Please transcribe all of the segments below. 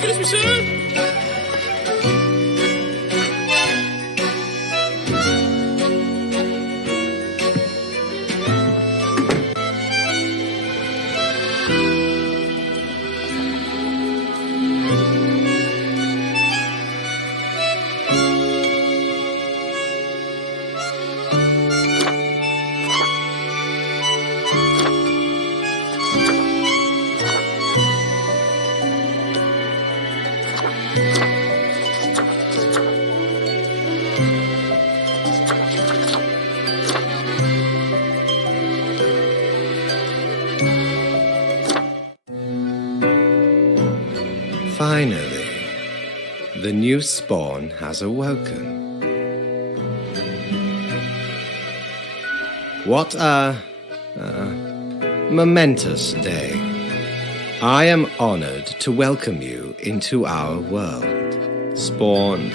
Excuse me, sir. Finally, the new spawn has awoken. What a momentous day. I am honored to welcome you into our world. Spawn.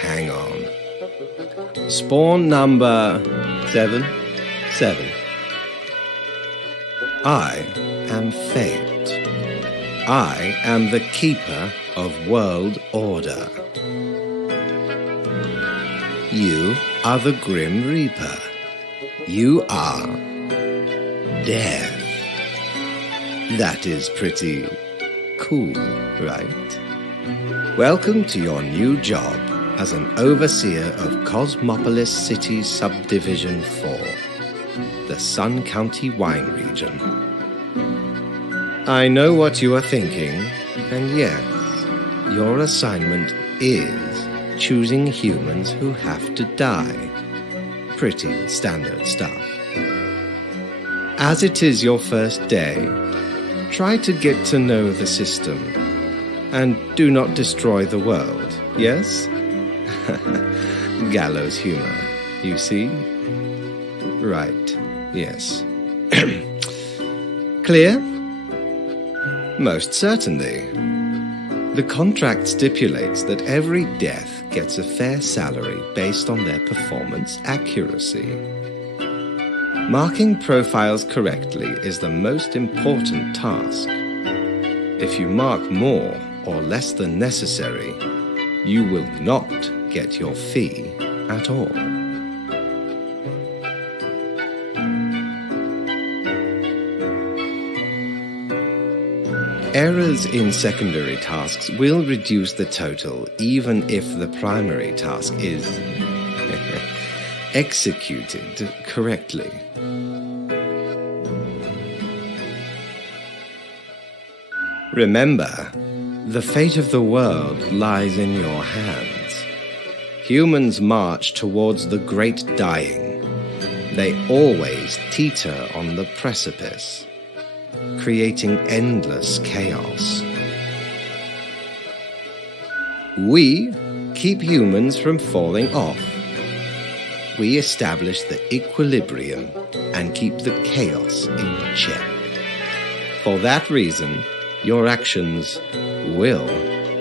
Hang on. Spawn number 7. I am Fate. I am the keeper of world order. You are the Grim Reaper. You are death. That is pretty cool, right? Welcome to your new job as an overseer of Cosmopolis City Subdivision 4, the Sun County Wine Region. I know what you are thinking, and yes, your assignment is choosing humans who have to die. Pretty standard stuff. As it is your first day, try to get to know the system, and do not destroy the world, yes? Gallows humor, you see? Right, yes. Clear? Most certainly. The contract stipulates that every death gets a fair salary based on their performance accuracy. Marking profiles correctly is the most important task. If you mark more or less than necessary, you will not get your fee at all. Errors in secondary tasks will reduce the total even if the primary task is executed correctly. Remember, the fate of the world lies in your hands. Humans march towards the great dying. They always teeter on the precipice, creating endless chaos. We keep humans from falling off. We establish the equilibrium and keep the chaos in check. For that reason, your actions will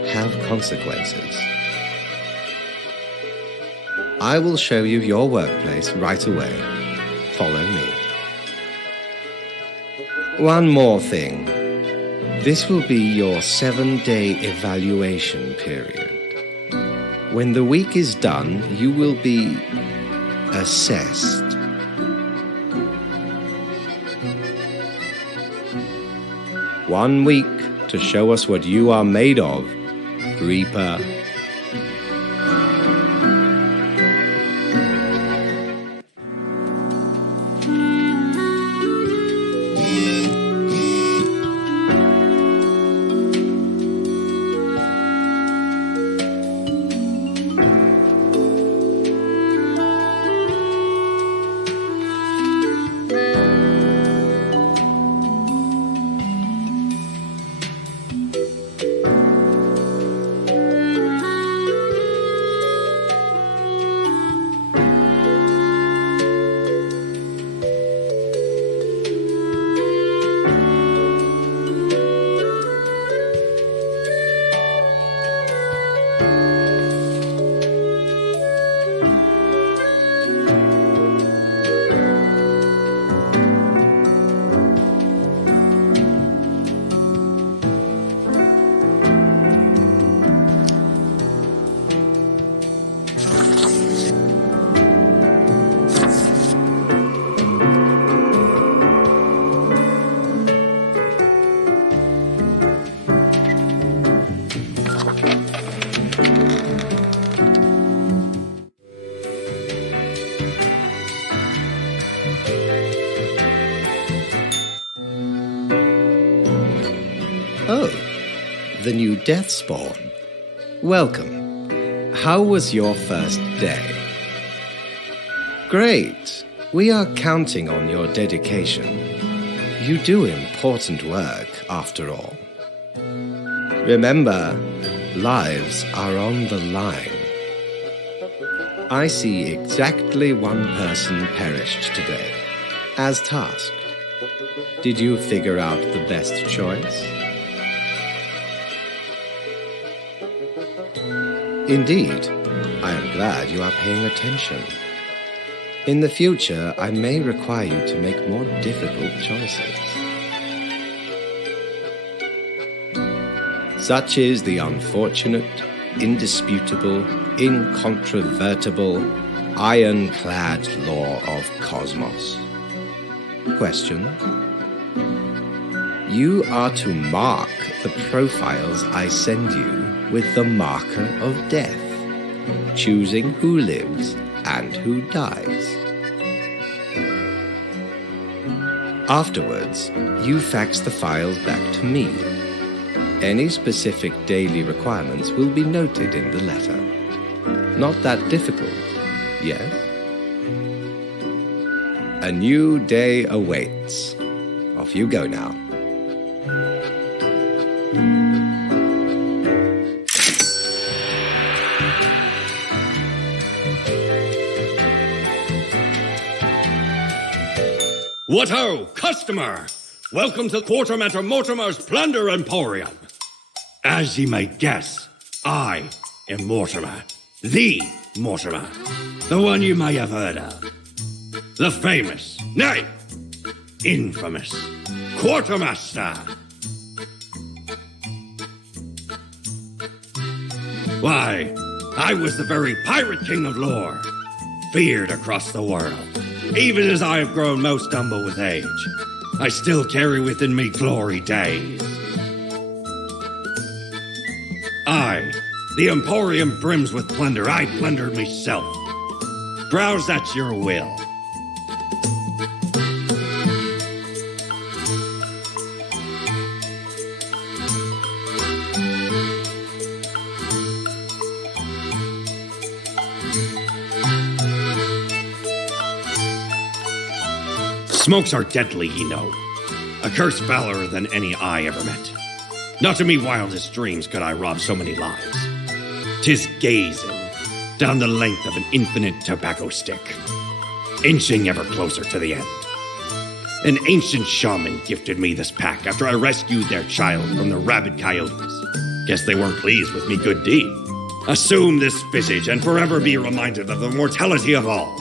have consequences. I will show you your workplace right away. Follow me. One more thing. This will be your 7-day evaluation period. When the week is done, you will be assessed. One week to show us what you are made of, Reaper. Oh, the new death spawn. Welcome. How was your first day? Great. We are counting on your dedication. You do important work, after all. Remember, lives are on the line. I see exactly one person perished today, as tasked. Did you figure out the best choice? Indeed, I am glad you are paying attention. In the future, I may require you to make more difficult choices. Such is the unfortunate, indisputable, incontrovertible, ironclad law of cosmos. Question. You are to mark the profiles I send you with the marker of death, choosing who lives and who dies. Afterwards, you fax the files back to me. Any specific daily requirements will be noted in the letter. Not that difficult, yes? A new day awaits. Off you go now. What ho, customer! Welcome to Quartermaster Mortimer's Plunder Emporium. As ye may guess, I am Mortimer, the Mortimer, the one you may have heard of. The famous, nay, infamous Quartermaster. Why, I was the very pirate king of lore, feared across the world. Even as I have grown most humble with age, I still carry within me glory days. I, the Emporium brims with plunder, I plundered myself. Browse at your will. Smokes are deadly, ye know. A curse fouler than any I ever met. Not to me wildest dreams could I rob so many lives. 'Tis gazing down the length of an infinite tobacco stick, inching ever closer to the end. An ancient shaman gifted me this pack after I rescued their child from the rabid coyotes. Guess they weren't pleased with me good deed. Assume this visage and forever be reminded of the mortality of all.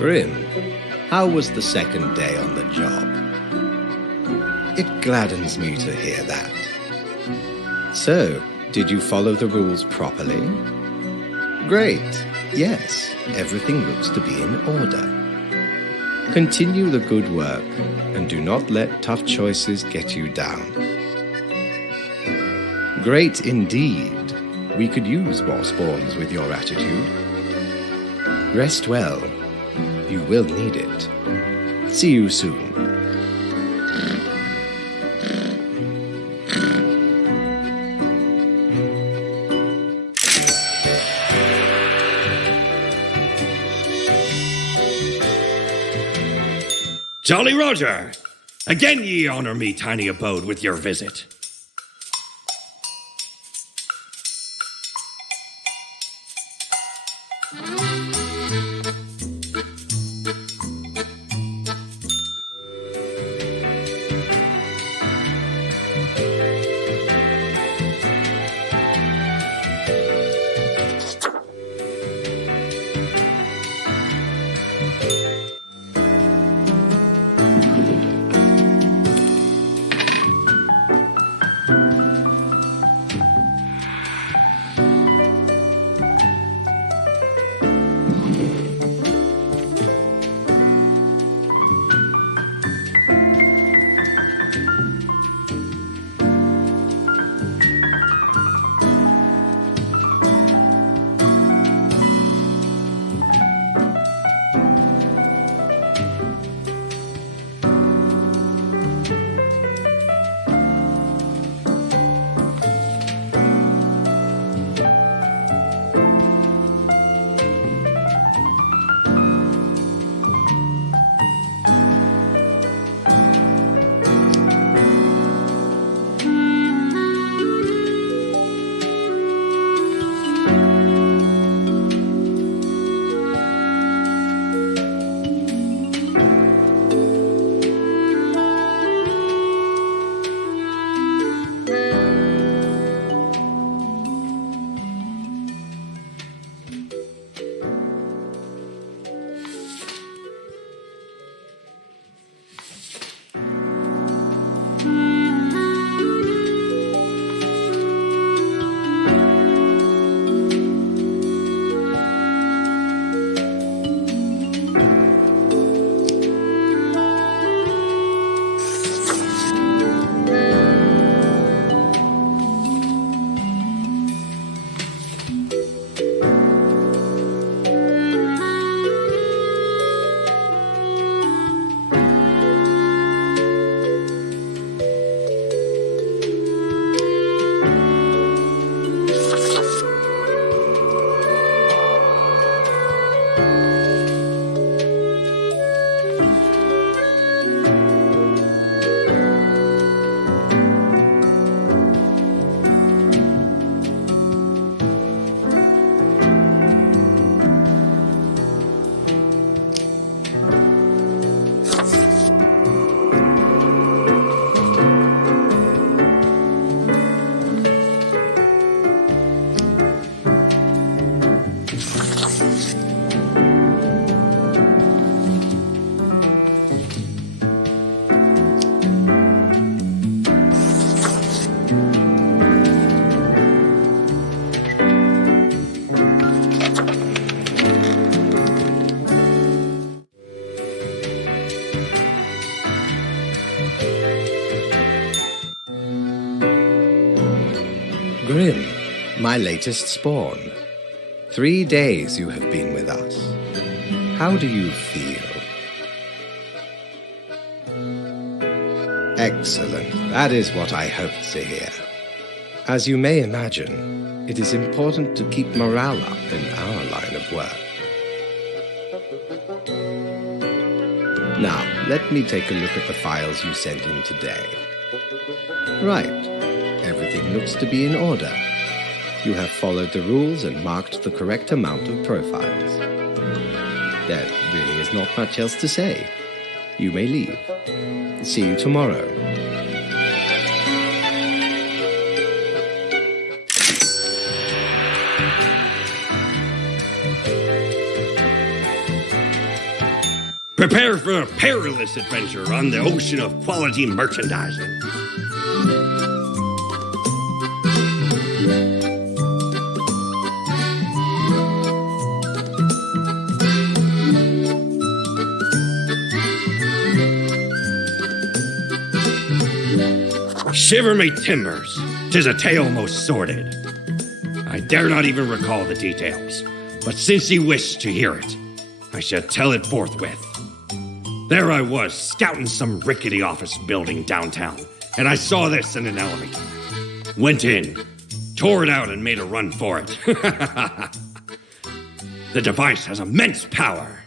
Grim, how was the second day on the job? It gladdens me to hear that. So, did you follow the rules properly? Great. Yes, everything looks to be in order. Continue the good work, and do not let tough choices get you down. Great indeed. We could use more spawns with your attitude. Rest well. You will need it. See you soon. Jolly Roger! Again ye honor me tiny abode with your visit. Grim, my latest spawn. 3 days you have been with us. How do you feel? Excellent. That is what I hoped to hear. As you may imagine, it is important to keep morale up in our line of work. Now, let me take a look at the files you sent in today. Right. Everything looks to be in order. You have followed the rules and marked the correct amount of profiles. There really is not much else to say. You may leave. See you tomorrow. Prepare for a perilous adventure on the ocean of quality merchandising. Shiver me timbers, 'tis a tale most sordid. I dare not even recall the details, but since ye wish to hear it, I shall tell it forthwith. There I was, scouting some rickety office building downtown, and I saw this in an elevator. Went in, tore it out, and made a run for it. The device has immense power.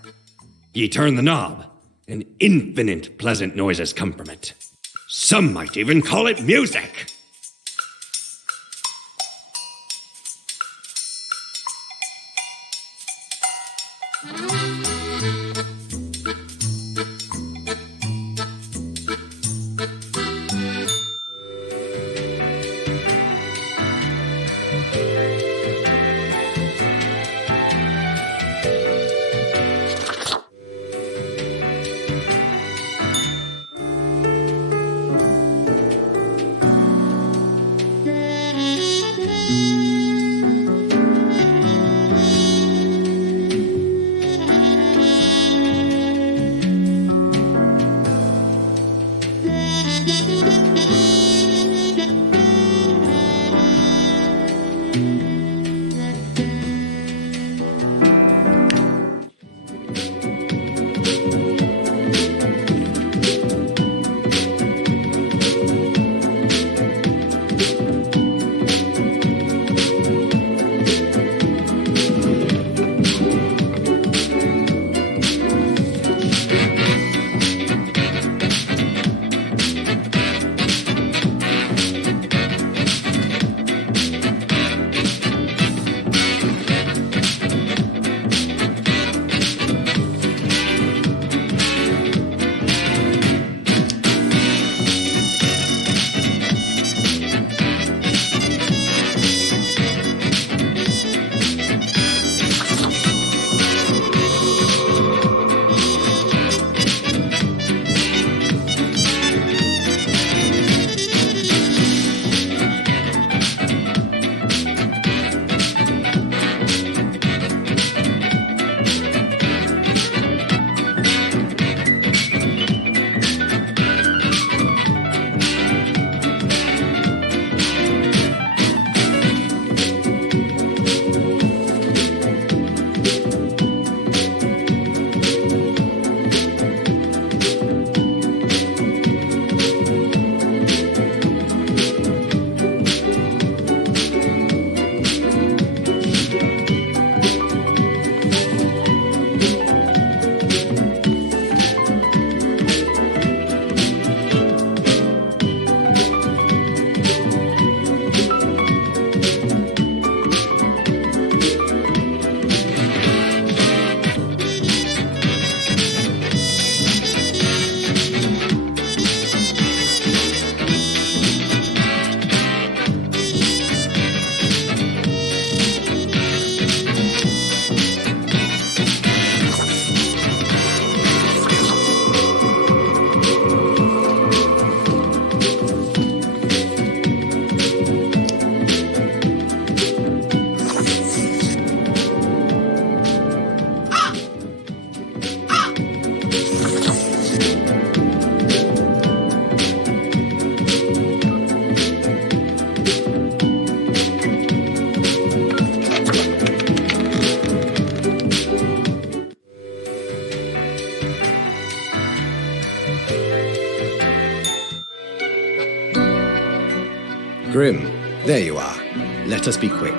Ye turn the knob, and infinite pleasant noises come from it. Some might even call it music. Grim, there you are. Let us be quick.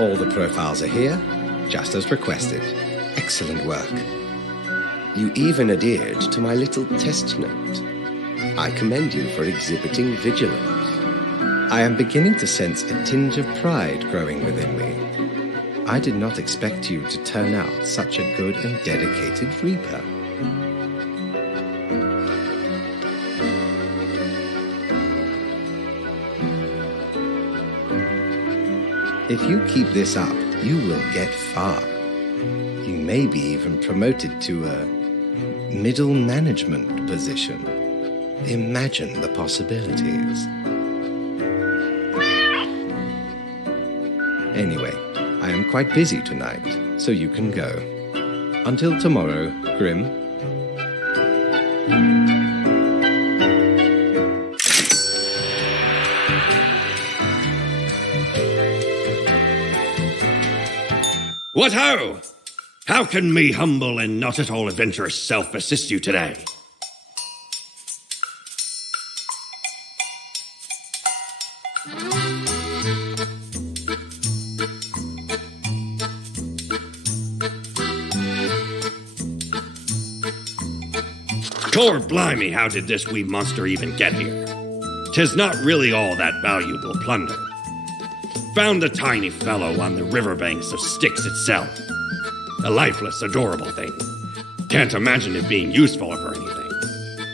All the profiles are here, just as requested. Excellent work. You even adhered to my little test note. I commend you for exhibiting vigilance. I am beginning to sense a tinge of pride growing within me. I did not expect you to turn out such a good and dedicated Reaper. If you keep this up, you will get far. You may be even promoted to a middle management position. Imagine the possibilities. Anyway, I am quite busy tonight, so you can go. Until tomorrow, Grim. What ho! How can me humble and not at all adventurous self assist you today? Tor blimey, how did this wee monster even get here? 'Tis not really all that valuable plunder. Found the tiny fellow on the riverbanks of Styx itself. A lifeless, adorable thing. Can't imagine it being useful for anything.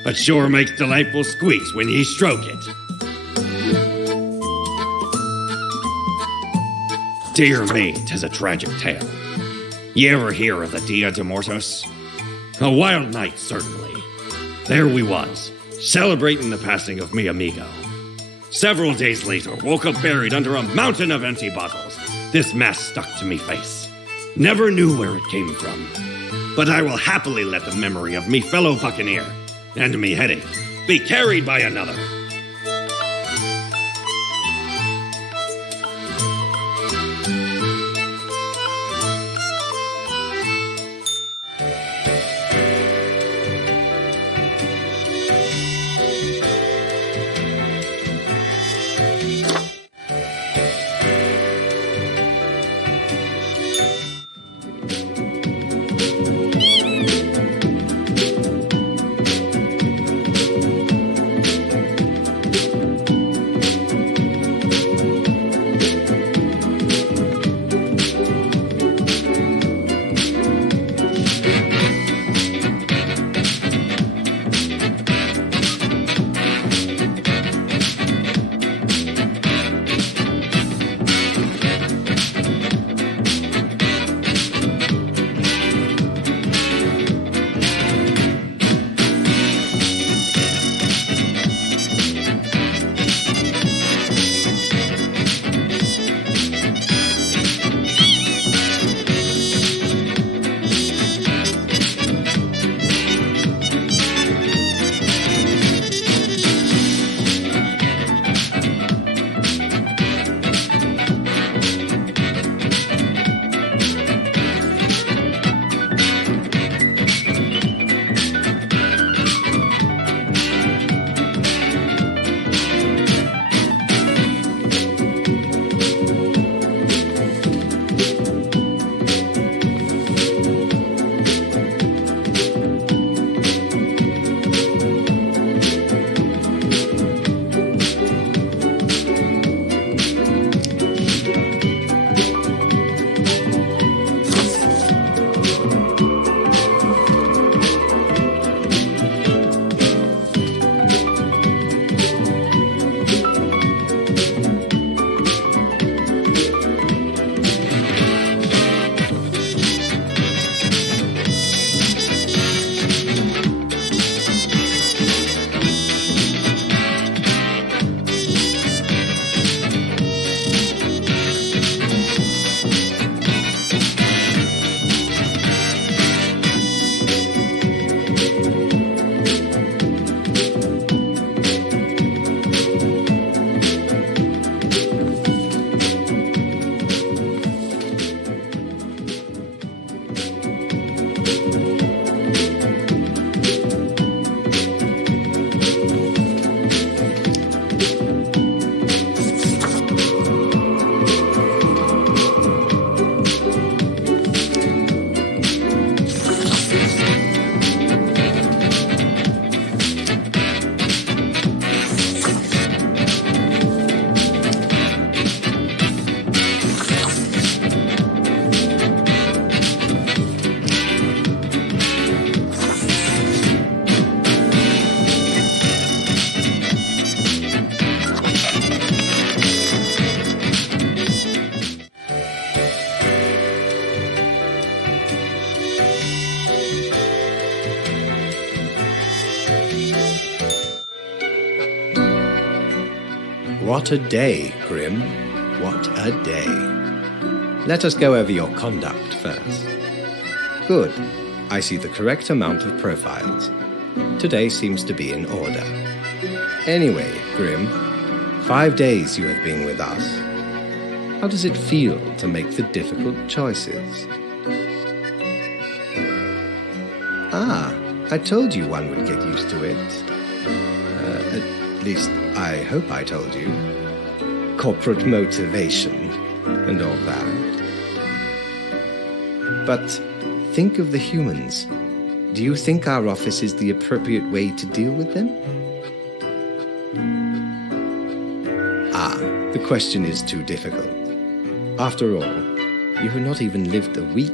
But sure makes delightful squeaks when ye stroke it. Dear me, 'tis a tragic tale. Ye ever hear of the Dia de Mortos? A wild night, certainly. There we was, celebrating the passing of me amigo. Several days later, woke up buried under a mountain of empty bottles. This mess stuck to me face. Never knew where it came from. But I will happily let the memory of me fellow buccaneer and me headache be carried by another. What a day, Grim. What a day. Let us go over your conduct first. Good. I see the correct amount of profiles. Today seems to be in order. Anyway, Grim, 5 days you have been with us. How does it feel to make the difficult choices? I told you one would get used to it. At least, I hope I told you. Corporate motivation and all that. But think of the humans. Do you think our office is the appropriate way to deal with them? The question is too difficult. After all, you have not even lived a week.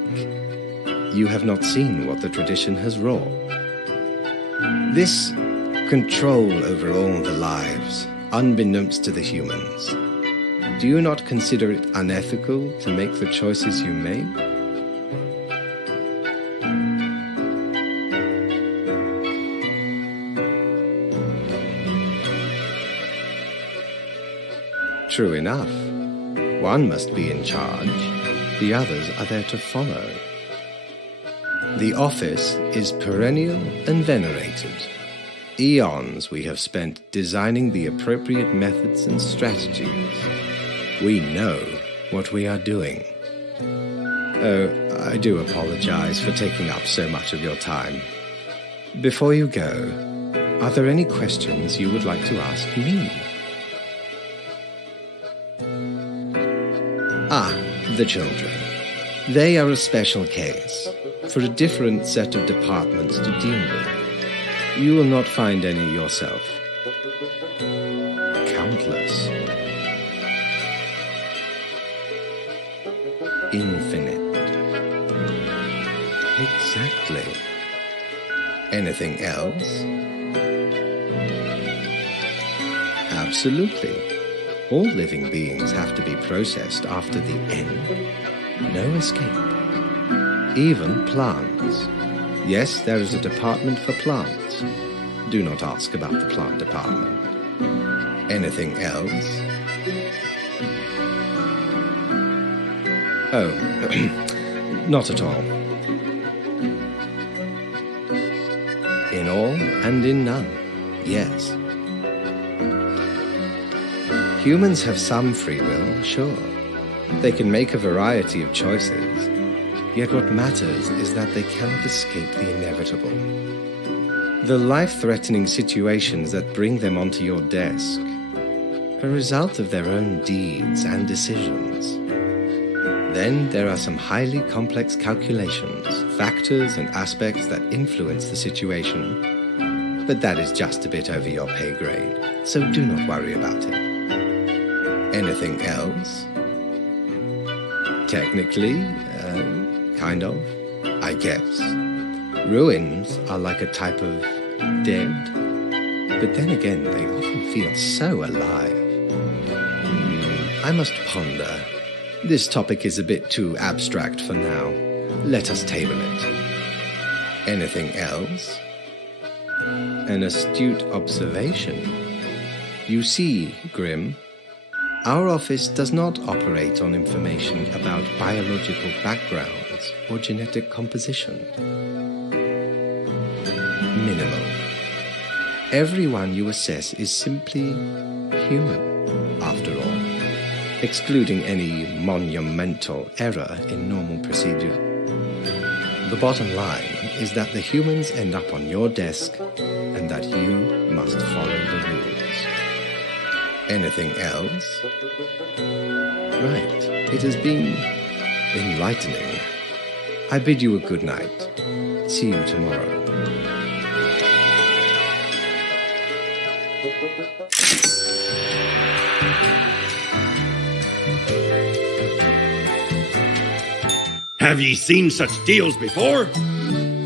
You have not seen what the tradition has wrought. This control over all the lives, unbeknownst to the humans. Do you not consider it unethical to make the choices you made? True enough. One must be in charge. The others are there to follow. The office is perennial and venerated. Eons we have spent designing the appropriate methods and strategies. We know what we are doing. Oh, I do apologize for taking up so much of your time. Before you go, are there any questions you would like to ask me? The children. They are a special case, for a different set of departments to deal with. You will not find any yourself. Countless. Infinite. Exactly. Anything else? Absolutely. All living beings have to be processed after the end. No escape. Even plants. Yes, there is a department for plants. Do not ask about the plant department. Anything else? Oh, not at all. In all and in none, yes. Humans have some free will, sure. They can make a variety of choices. Yet what matters is that they cannot escape the inevitable. The life-threatening situations that bring them onto your desk are a result of their own deeds and decisions. Then there are some highly complex calculations, factors and aspects that influence the situation. But that is just a bit over your pay grade, so do not worry about it. Anything else? Technically, kind of, I guess. Ruins are like a type of dead, but then again, they often feel so alive. I must ponder. This topic is a bit too abstract for now. Let us table it. Anything else? An astute observation. You see, Grim, our office does not operate on information about biological backgrounds or genetic composition. Minimal. Everyone you assess is simply human, after all, excluding any monumental error in normal procedure. The bottom line is that the humans end up on your desk and that you must follow the rules. Anything else? Right. It has been enlightening. I bid you a good night. See you tomorrow. Have ye seen such deals before?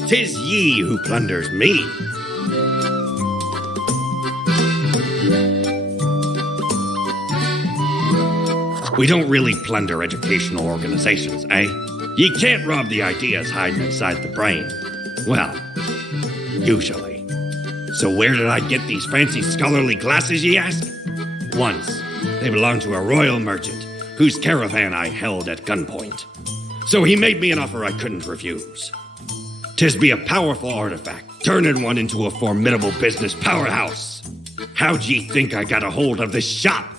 'Tis ye who plunders me. We don't really plunder educational organizations, eh? Ye can't rob the ideas hiding inside the brain. Well, usually. So where did I get these fancy scholarly glasses, ye ask? Once, They belonged to a royal merchant, whose caravan I held at gunpoint. So he made me an offer I couldn't refuse. 'Tis be a powerful artifact, turning one into a formidable business powerhouse. How'd ye think I got a hold of this shop?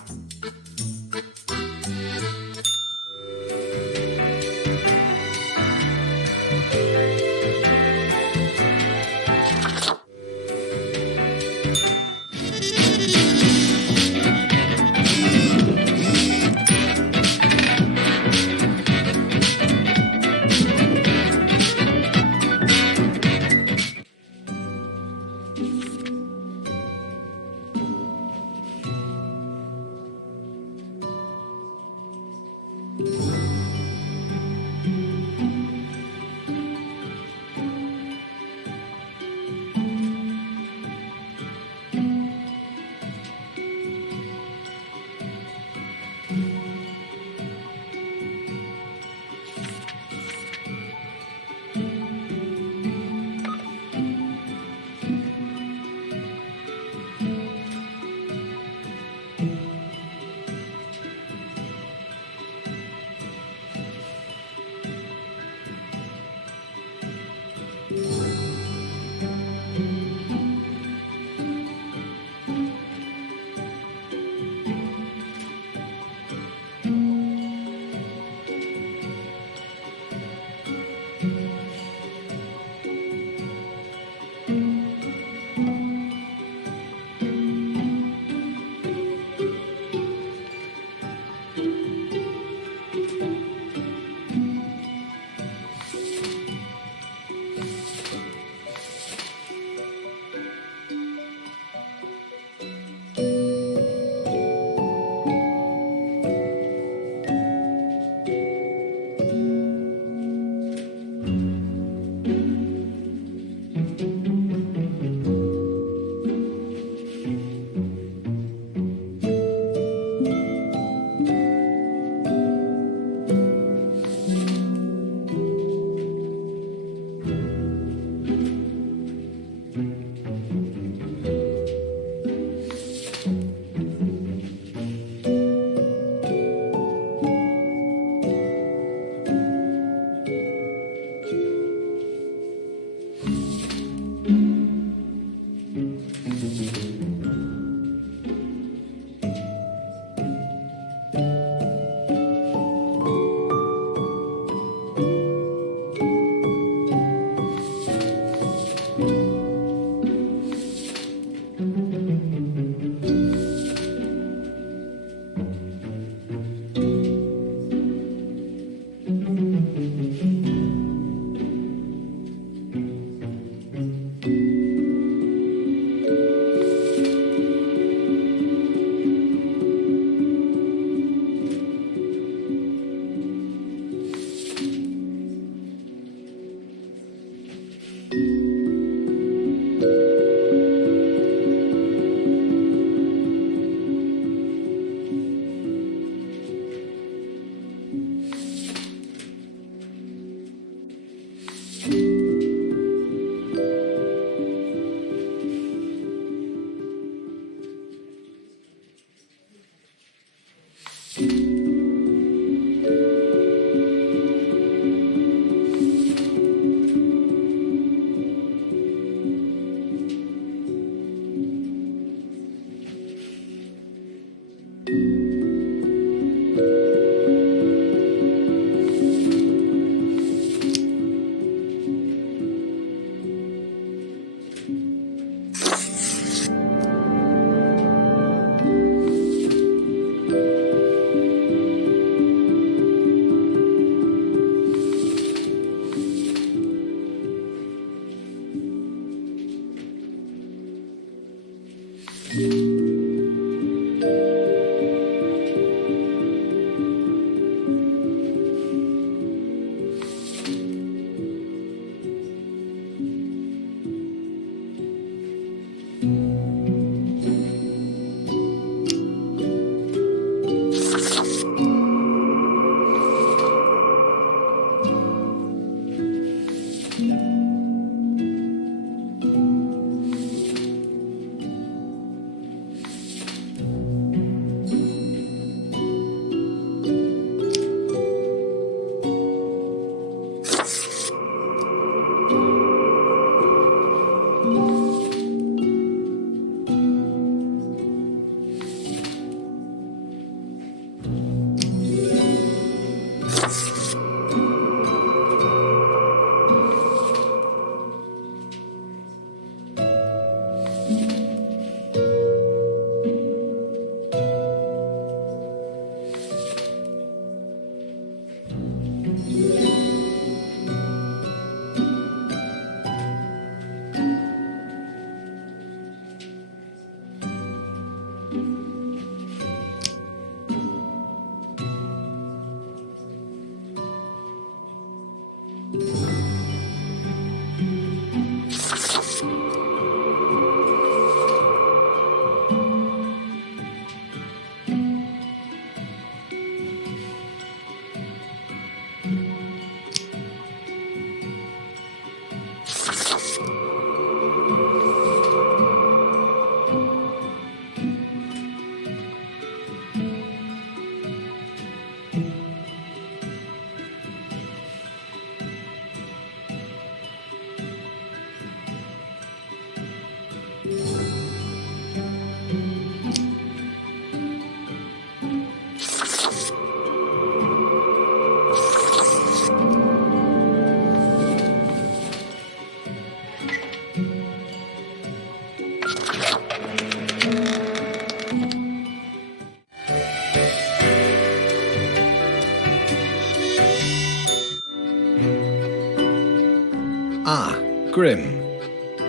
Ah, Grim.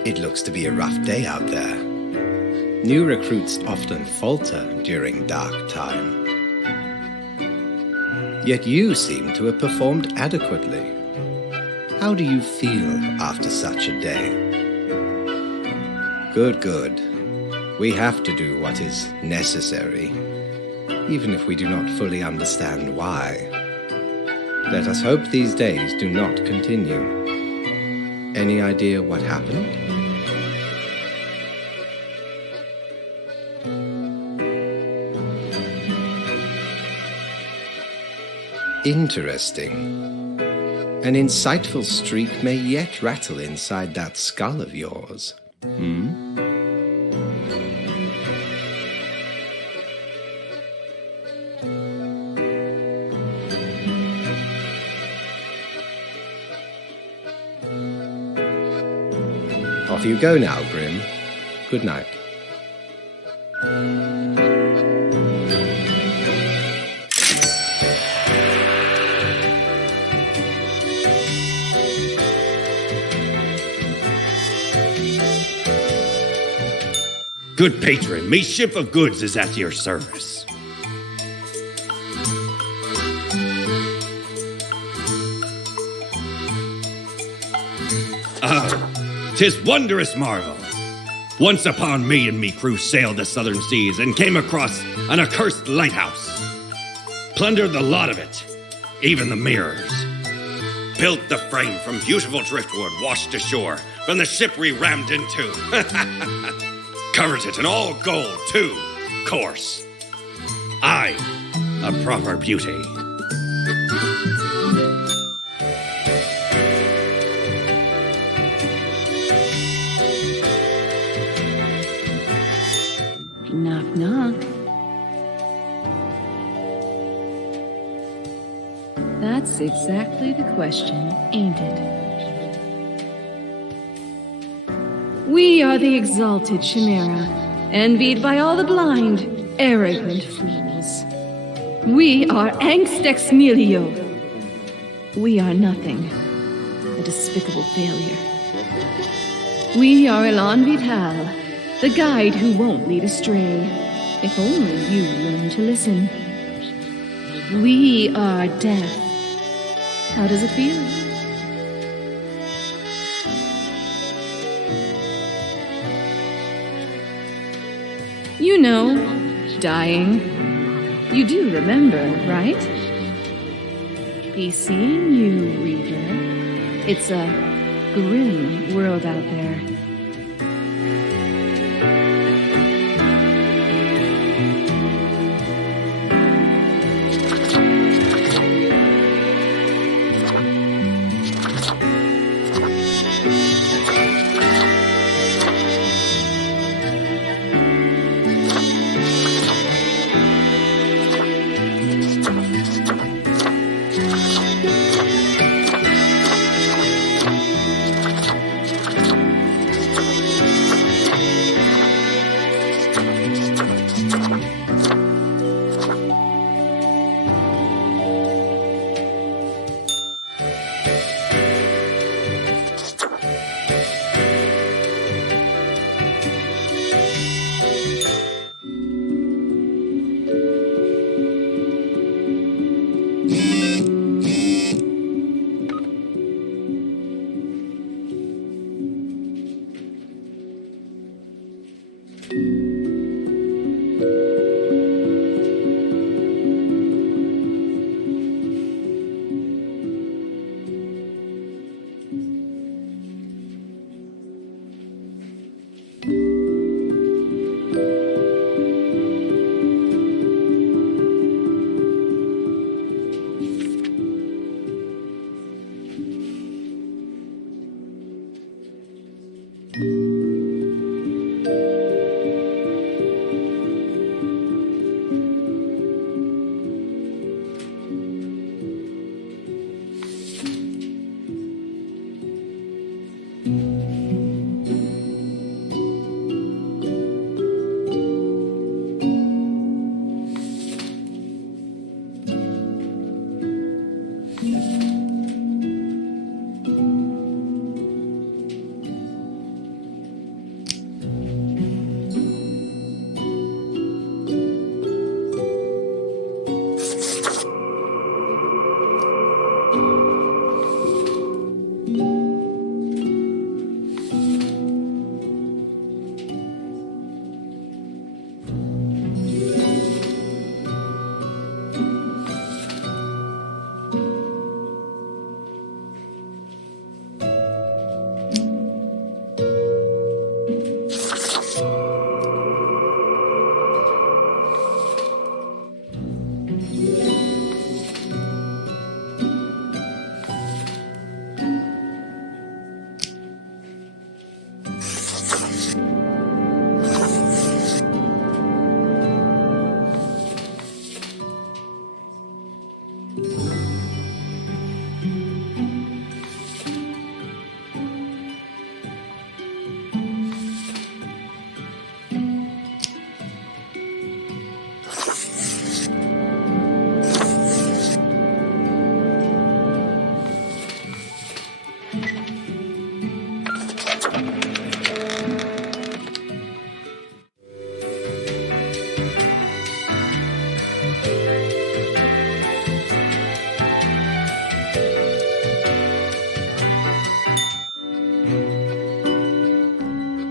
It looks to be a rough day out there. New recruits often falter during dark time. Yet you seem to have performed adequately. How do you feel after such a day? Good, good. We have to do what is necessary, even if we do not fully understand why. Let us hope these days do not continue. Any idea what happened? Interesting. An insightful streak may yet rattle inside that skull of yours. Off you go now, Grim. Good night. Good patron, me ship of goods is at your service. Tis wondrous marvel. Once upon me and me crew sailed the southern seas and came across an accursed lighthouse. Plundered the lot of it, even the mirrors. Built the frame from beautiful driftwood washed ashore from the ship we rammed into. Covered it in all gold, too, course. Aye, a proper beauty. Knock, knock. That's exactly the question, ain't it? We are the exalted Chimera, envied by all the blind, arrogant fools. We are Angst Ex Nihilo. We are nothing, a despicable failure. We are Elan Vital, the guide who won't lead astray, if only you learn to listen. We are death. How does it feel? You know, dying. You do remember, right? Be seeing you, Reader. It's a grim world out there.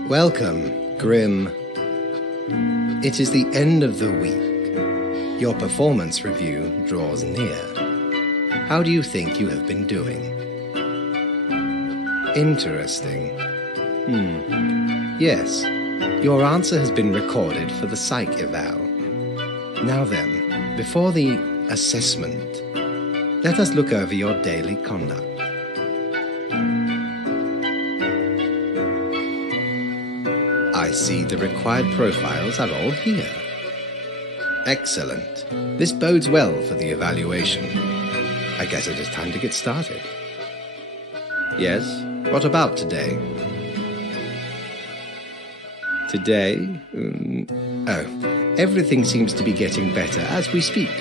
Welcome, Grim. It is the end of the week. Your performance review draws near. How do you think you have been doing? Interesting. Yes, your answer has been recorded for the psych eval. Now then, before the assessment, let us look over your daily conduct. I see the required profiles are all here. Excellent. This bodes well for the evaluation. I guess it is time to get started. Yes, what about today? Today? Everything seems to be getting better as we speak.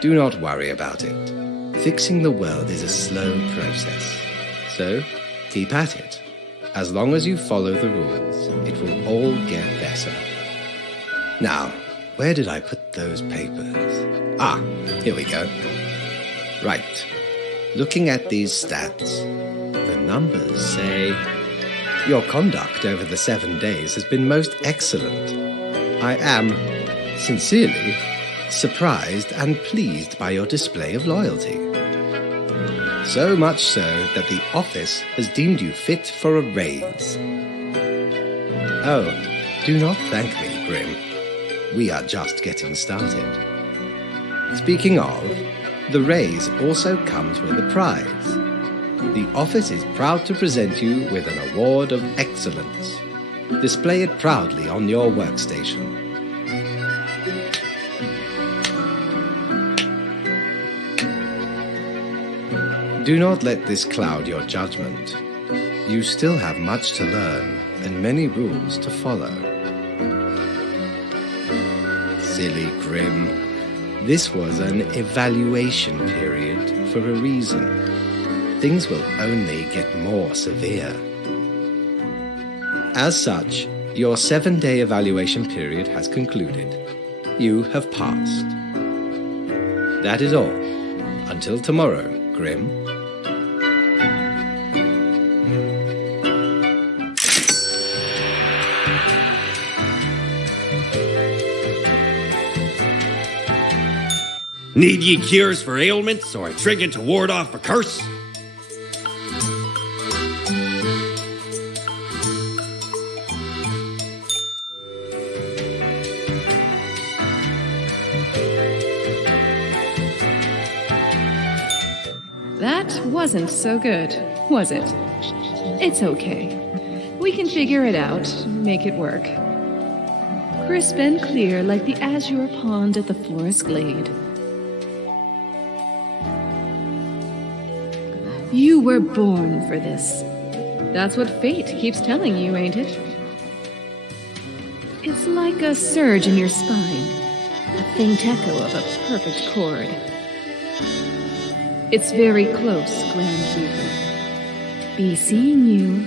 Do not worry about it. Fixing the world is a slow process. So, keep at it. As long as you follow the rules, it will all get better. Now, where did I put those papers? Ah, here we go. Right. Looking at these stats, the numbers say your conduct over the 7 days has been most excellent. I am, sincerely, surprised and pleased by your display of loyalty. So much so that the office has deemed you fit for a raise. Oh, do not thank me, Grim. We are just getting started. Speaking of, the raise also comes with a prize. The office is proud to present you with an award of excellence. Display it proudly on your workstation. Do not let this cloud your judgment. You still have much to learn and many rules to follow. Silly Grim. This was an evaluation period for a reason. Things will only get more severe. As such, your 7-day evaluation period has concluded. You have passed. That is all. Until tomorrow, Grim. Need ye cures for ailments or a trinket to ward off a curse? That wasn't so good, was it? It's okay. We can figure it out, make it work. Crisp and clear like the azure pond at the forest glade. You were born for this. That's what fate keeps telling you, ain't it? It's like a surge in your spine, a faint echo of a perfect chord. It's very close, Grand Reaper. Be seeing you.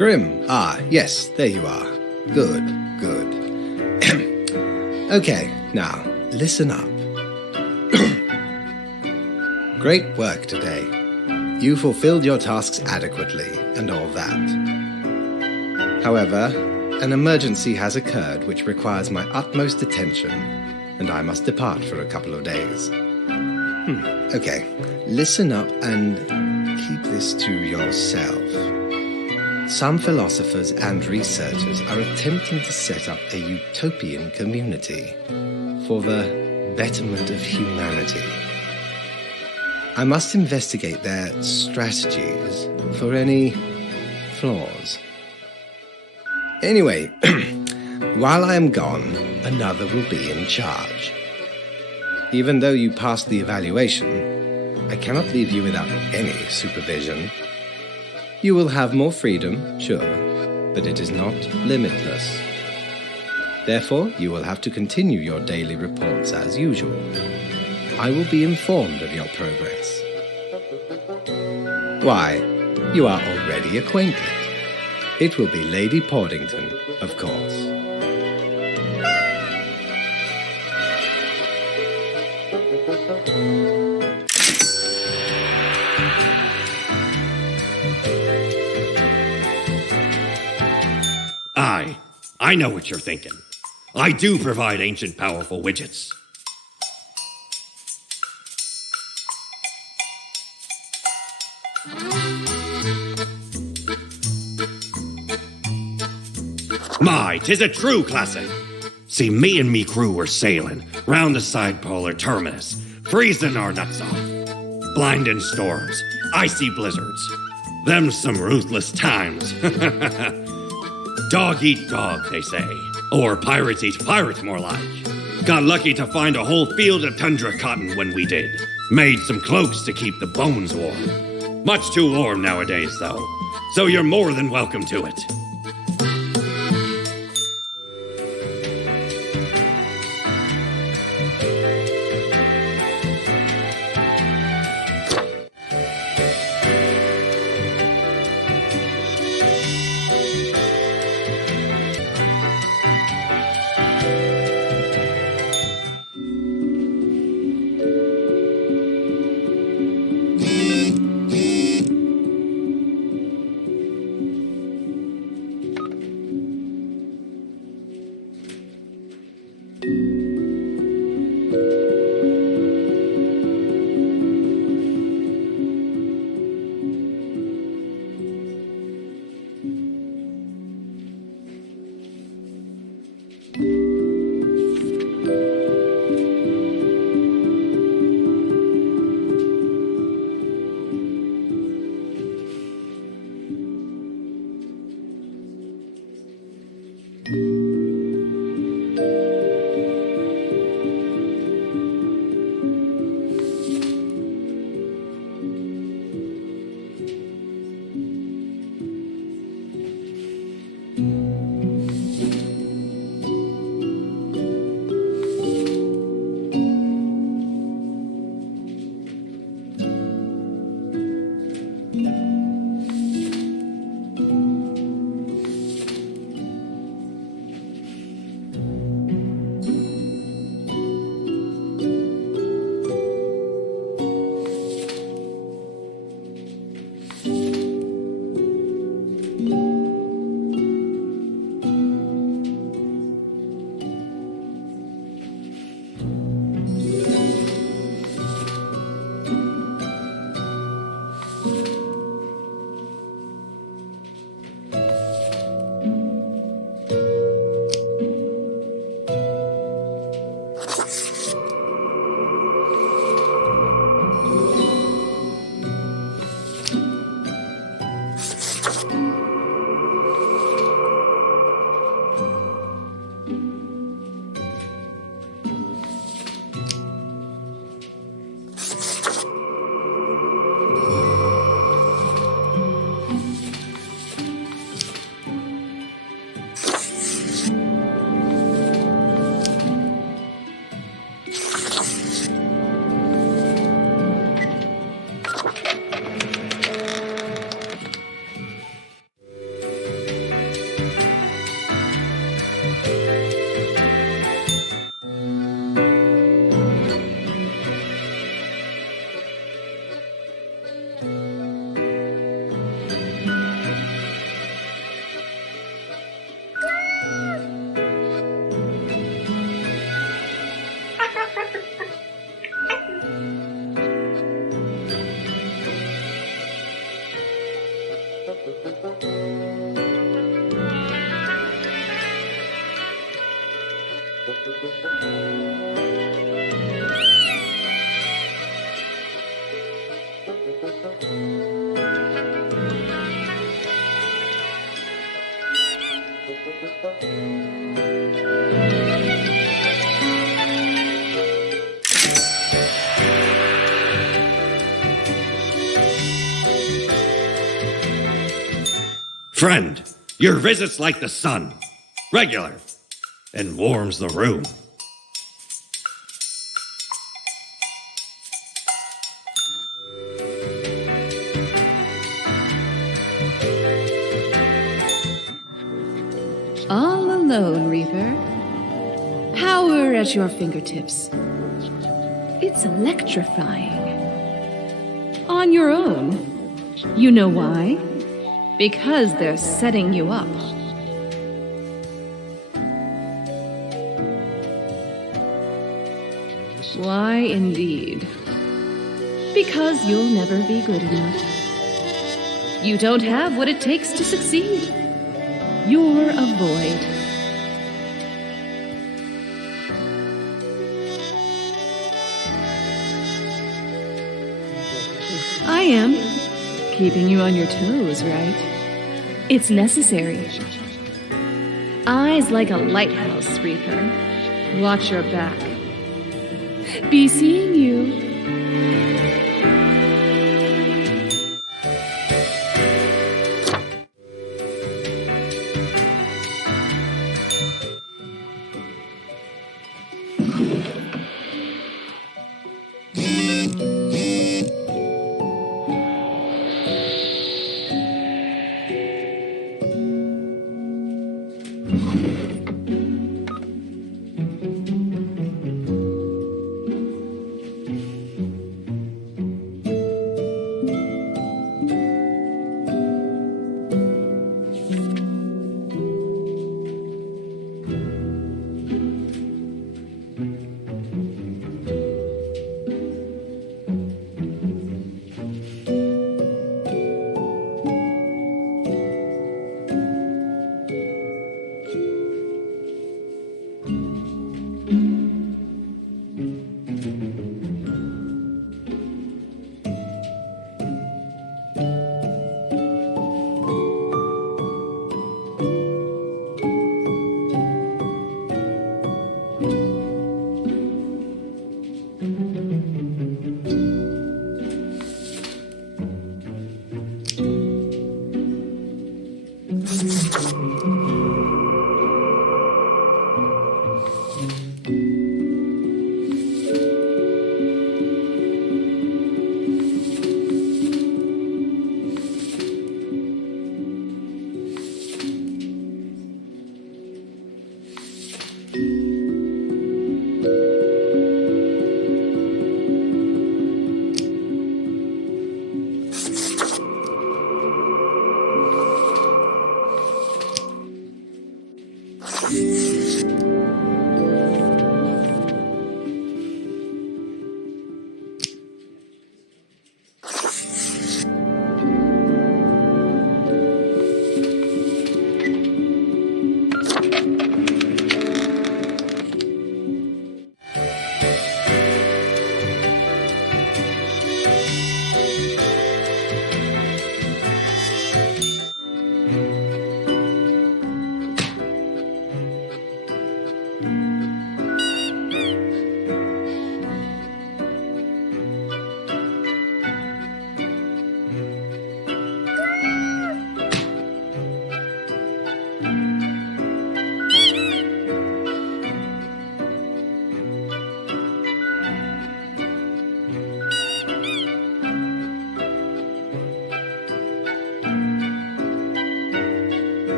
Grim. Ah, yes, there you are. Good, good. Okay, now, listen up. Great work today. You fulfilled your tasks adequately, and all that. However, an emergency has occurred which requires my utmost attention, and I must depart for a couple of days. Okay, listen up and keep this to yourself. Some philosophers and researchers are attempting to set up a utopian community for the betterment of humanity. I must investigate their strategies for any flaws. Anyway, while I am gone, another will be in charge. Even though you passed the evaluation, I cannot leave you without any supervision. You will have more freedom, sure, but it is not limitless. Therefore, you will have to continue your daily reports as usual. I will be informed of your progress. Why, you are already acquainted. It will be Lady Portington, of course. I know what you're thinking. I do provide ancient powerful widgets. My, 'tis a true classic. See, me and me crew were sailing round the side polar terminus, freezing our nuts off. Blinding storms, icy blizzards. Them's some ruthless times. Dog eat dog, they say. Or pirates eat pirate, more like. Got lucky to find a whole field of tundra cotton when we did. Made some cloaks to keep the bones warm. Much too warm nowadays, though. So you're more than welcome to it. Friend, your visit's like the sun, regular, and warms the room. All alone, Reaper. Power at your fingertips. It's electrifying. On your own. You know why? Because they're setting you up. Why, indeed. Because you'll never be good enough. You don't have what it takes to succeed. You're a void. I am. Keeping you on your toes, right? It's necessary. Eyes like a lighthouse, Reaper. Watch your back. Be seeing you.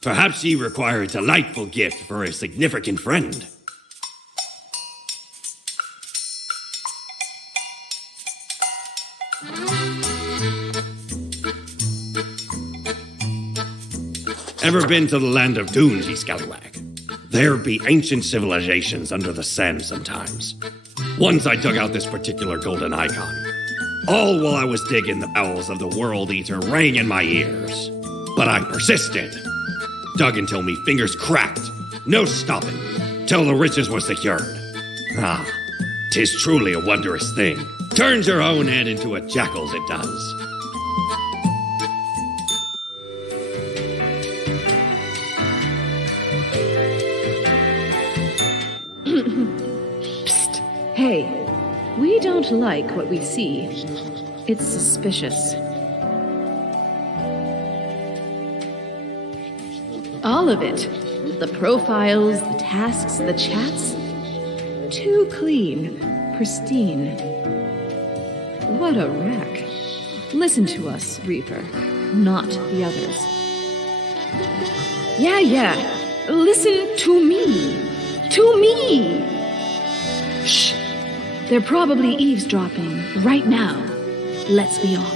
Perhaps ye require a delightful gift for a significant friend. Ever been to the land of dunes, ye scallywag? There be ancient civilizations under the sand sometimes. Once I dug out this particular golden icon. All while I was digging, the bowels of the World Eater rang in my ears. But I persisted. Dug until me fingers cracked. No stopping. Till the riches were secured. Ah, 'tis truly a wondrous thing. Turns your own head into a jackal's, it does. Psst. Hey, we don't like what we see. It's suspicious. All of it. The profiles, the tasks, the chats. Too clean, pristine. What a wreck. Listen to us, Reaper, not the others. Yeah. Listen to me. To me! Shh. They're probably eavesdropping right now. Let's be off.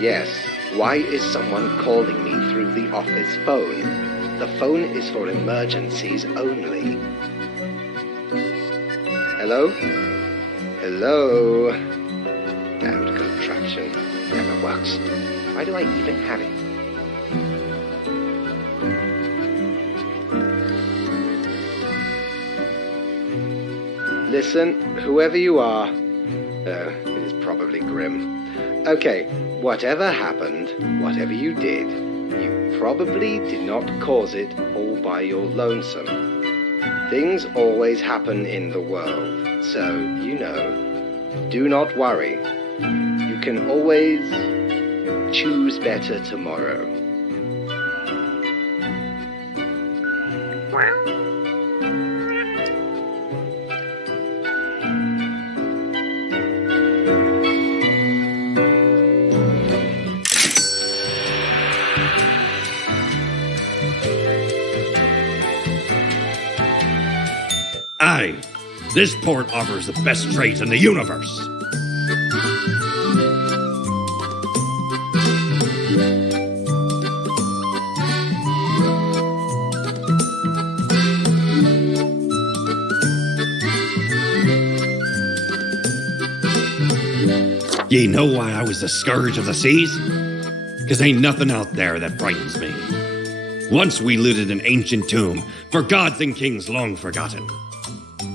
Yes, why is someone calling me through the office phone? The phone is for emergencies only. Hello? Hello? Damned contraption. Never works. Why do I even have it? Listen, whoever you are. Oh, it is probably Grim. Okay, whatever happened, whatever you did, you probably did not cause it all by your lonesome. Things always happen in the world, so, you know, do not worry. You can always choose better tomorrow. Aye, this port offers the best trades in the universe. Ye know why I was the scourge of the seas? 'Cause ain't nothing out there that frightens me. Once we looted an ancient tomb for gods and kings long forgotten.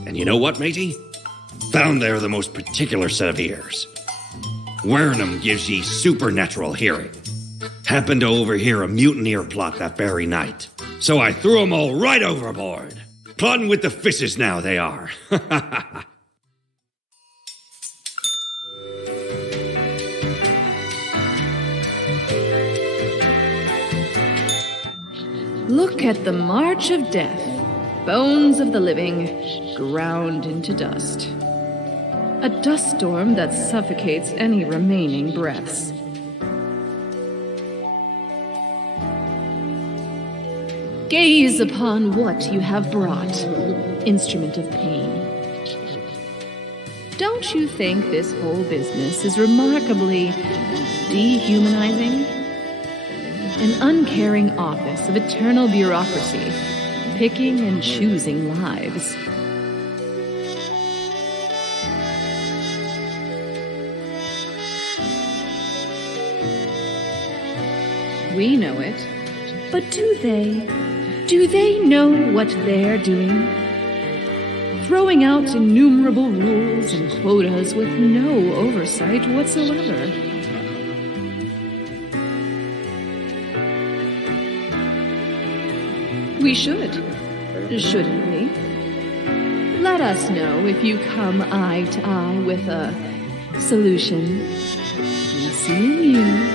And you know what, matey? Found there the most particular set of ears. Wearing 'em gives ye supernatural hearing. Happened to overhear a mutineer plot that very night. So I threw 'em all right overboard. Plotting with the fishes now they are. Look at the march of death. Bones of the living, ground into dust. A dust storm that suffocates any remaining breaths. Gaze upon what you have brought, instrument of pain. Don't you think this whole business is remarkably dehumanizing? An uncaring office of eternal bureaucracy, picking and choosing lives. We know it, but do they? Do they know what they're doing? Throwing out innumerable rules and quotas with no oversight whatsoever. We should, shouldn't we? Let us know if you come eye to eye with a solution. We see you.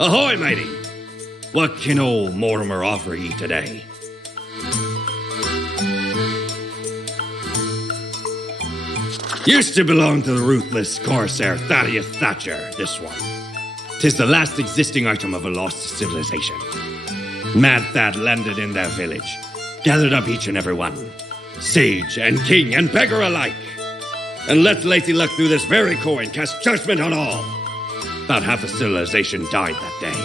Ahoy, matey! What can old Mortimer offer ye today? Used to belong to the ruthless Corsair Thaddeus Thatcher, this one. 'Tis the last existing item of a lost civilization. Mad Thad landed in their village, gathered up each and every one, sage and king and beggar alike, and let lazy luck through this very coin cast judgment on all. About half the civilization died that day,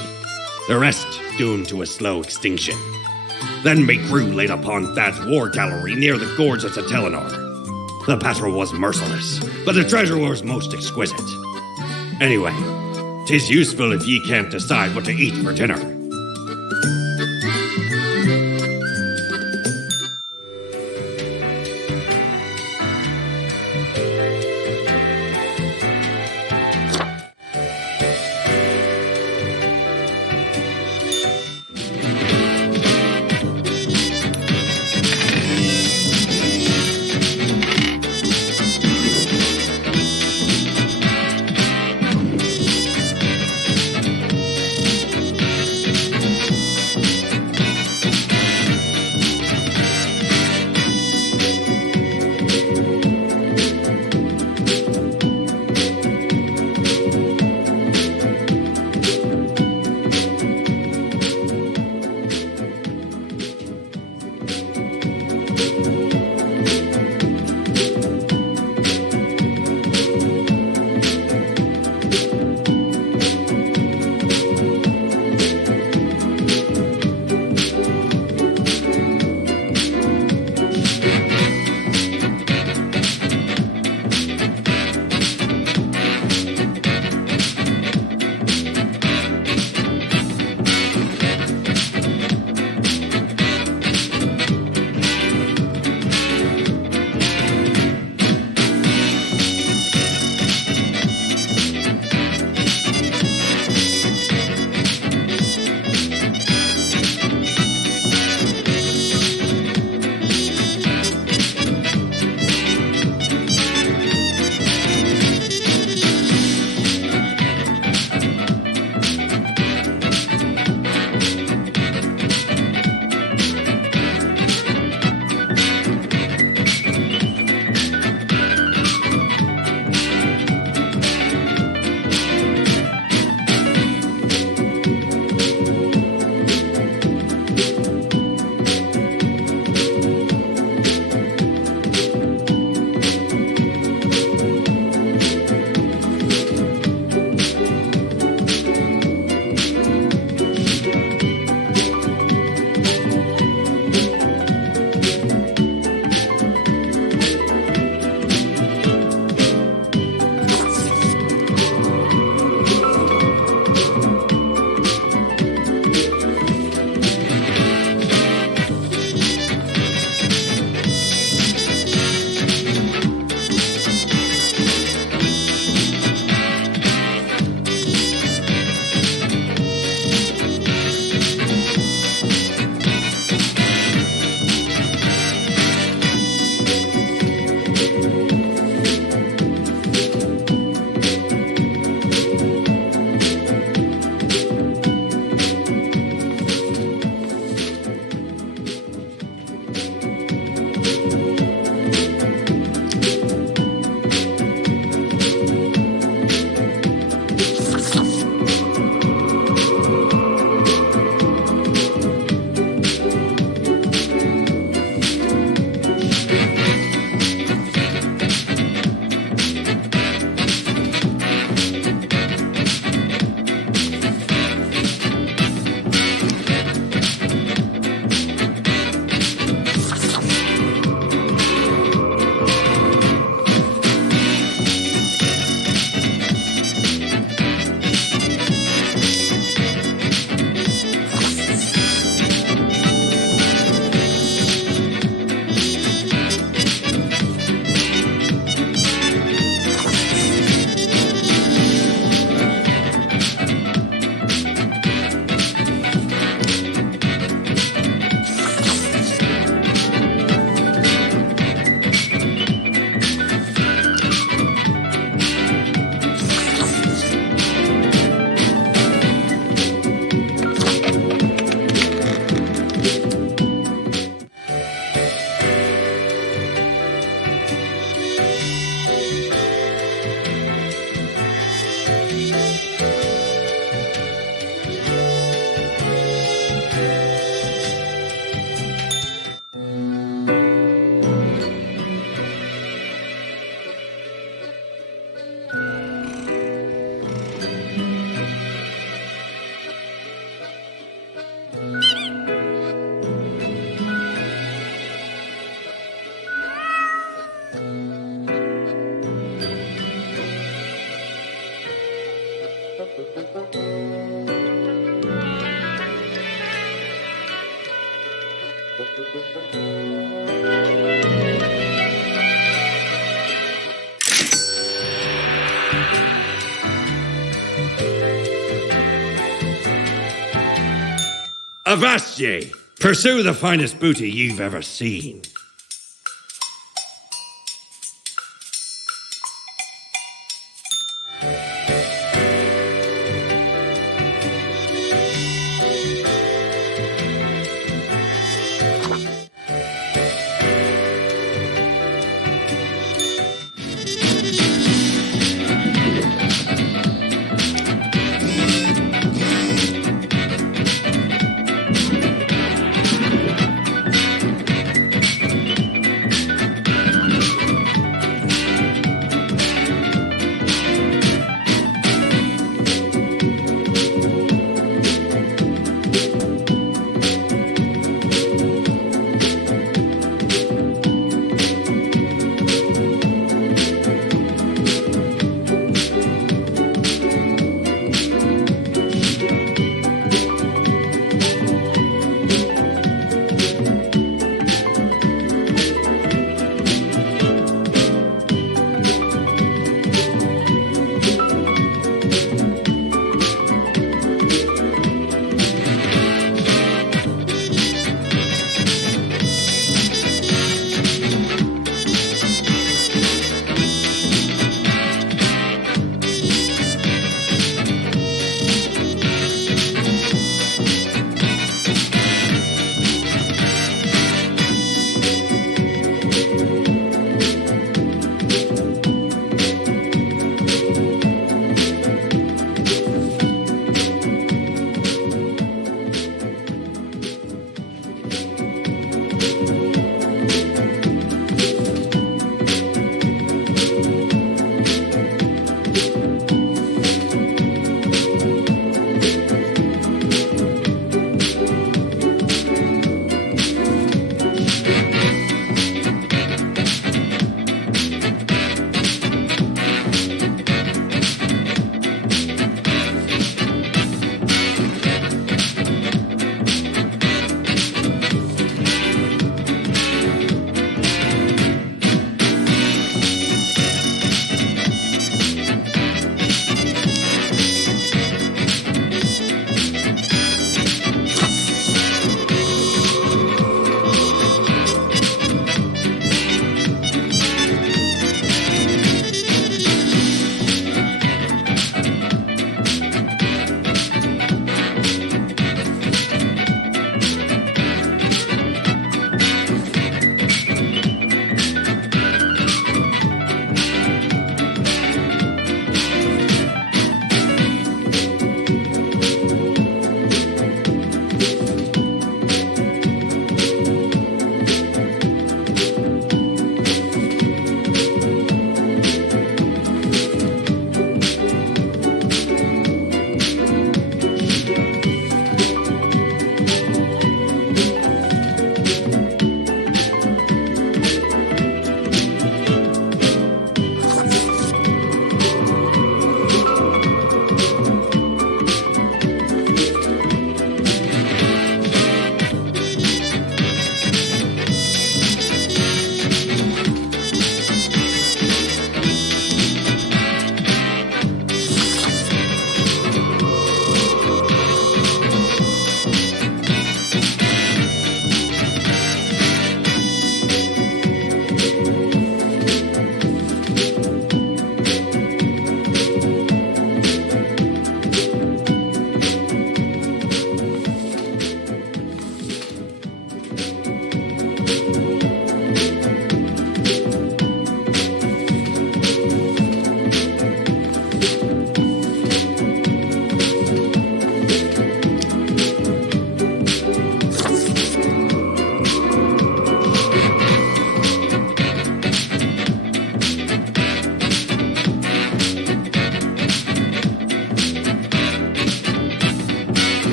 the rest doomed to a slow extinction. Then me crew laid upon Thad's war gallery near the gorge of Satellinor. The battle was merciless, but the treasure was most exquisite. Anyway, 'tis useful if ye can't decide what to eat for dinner. Avast ye! Pursue the finest booty you've ever seen.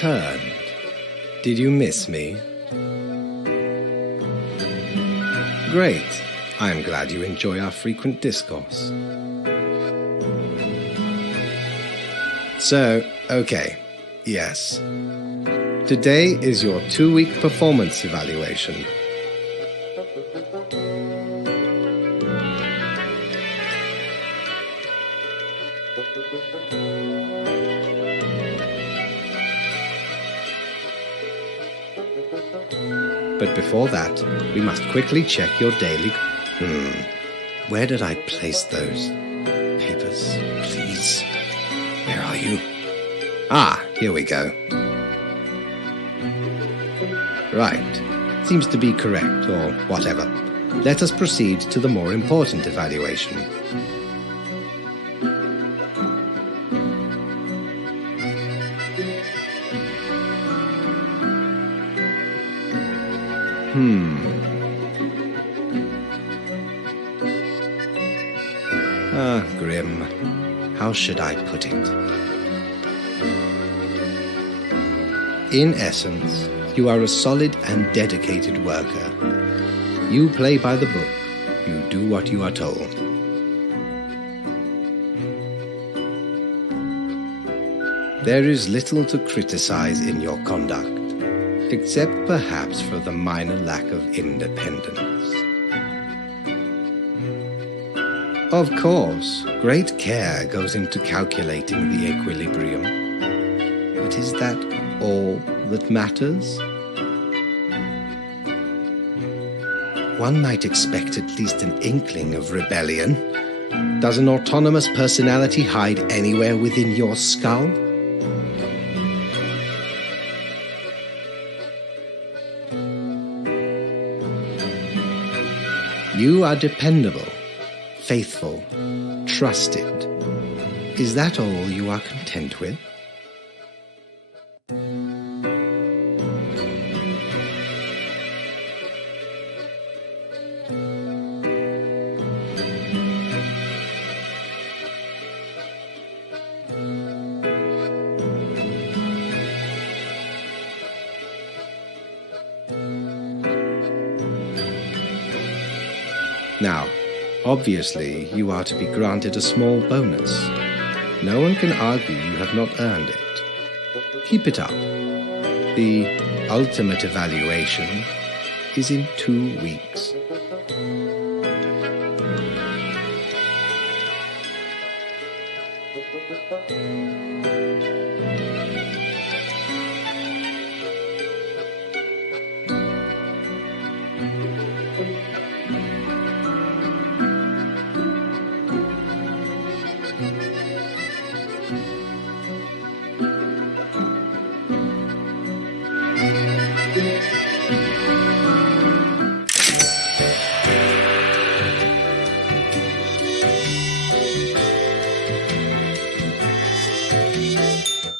returned. Did you miss me? Great. I'm glad you enjoy our frequent discourse. So, okay. Yes. Today is your 2-week performance evaluation. But before that, we must quickly check your daily... Where did I place those papers, please? Where are you? Ah, here we go. Right. Seems to be correct, or whatever. Let us proceed to the more important evaluation. Grim. How should I put it? In essence, you are a solid and dedicated worker. You play by the book. You do what you are told. There is little to criticize in your conduct, except perhaps for the minor lack of independence. Of course, great care goes into calculating the equilibrium. But is that all that matters? One might expect at least an inkling of rebellion. Does an autonomous personality hide anywhere within your skull? You are dependable, faithful, trusted. Is that all you are content with? Now, obviously, you are to be granted a small bonus. No one can argue you have not earned it. Keep it up. The ultimate evaluation is in 2 weeks.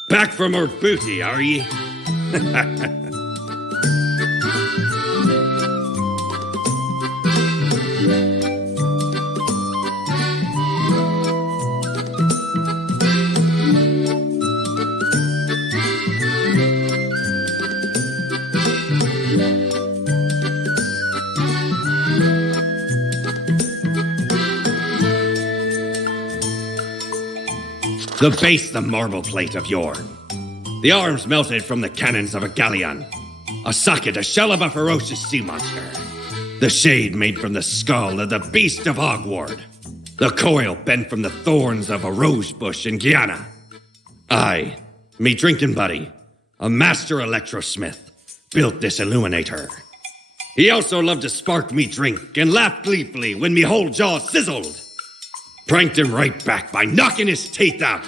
Back from our booty, are ye? The base, the marble plate of Yorn. The arms melted from the cannons of a galleon. A socket, a shell of a ferocious sea monster. The shade made from the skull of the beast of Hogward. The coil bent from the thorns of a rose bush in Guyana. I, me drinking buddy, a master electrosmith, built this illuminator. He also loved to spark me drink and laughed gleefully when me whole jaw sizzled. Pranked him right back by knocking his teeth out.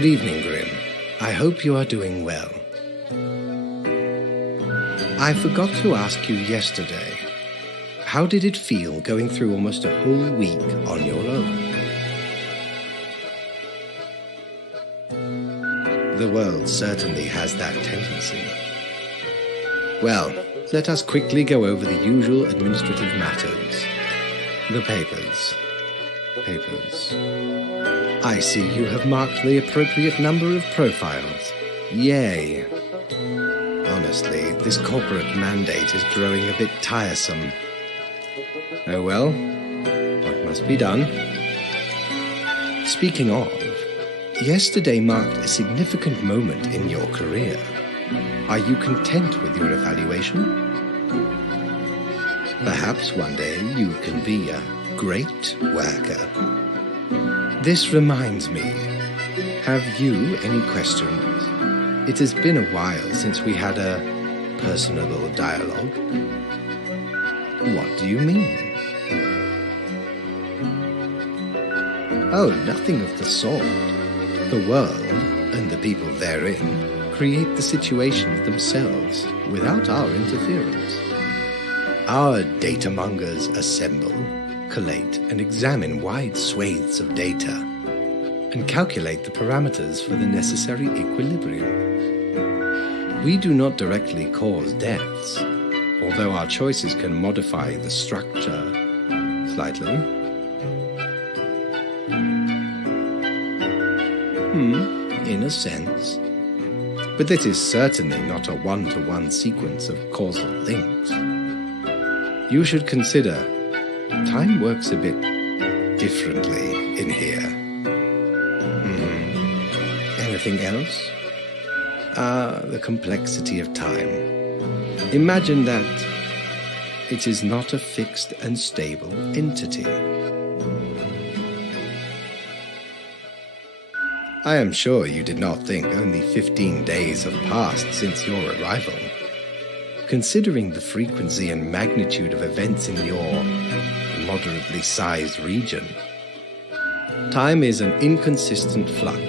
Good evening, Grim. I hope you are doing well. I forgot to ask you yesterday. How did it feel going through almost a whole week on your own? The world certainly has that tendency. Well, let us quickly go over the usual administrative matters. The papers. I see you have marked the appropriate number of profiles. Yay. Honestly, this corporate mandate is growing a bit tiresome. Oh well, what must be done? Speaking of, yesterday marked a significant moment in your career. Are you content with your evaluation? Perhaps one day you can be a great worker. This reminds me, have you any questions? It has been a while since we had a personable dialogue. What do you mean? Oh, nothing of the sort. The world, and the people therein, create the situations themselves without our interference. Our datamongers assemble, collate, and examine wide swathes of data, and calculate the parameters for the necessary equilibrium. We do not directly cause deaths, although our choices can modify the structure slightly. In a sense. But this is certainly not a one-to-one sequence of causal links. You should consider time works a bit differently in here. Anything else? The complexity of time. Imagine that it is not a fixed and stable entity. I am sure you did not think only 15 days have passed since your arrival. Considering the frequency and magnitude of events in your moderately sized region, time is an inconsistent flux.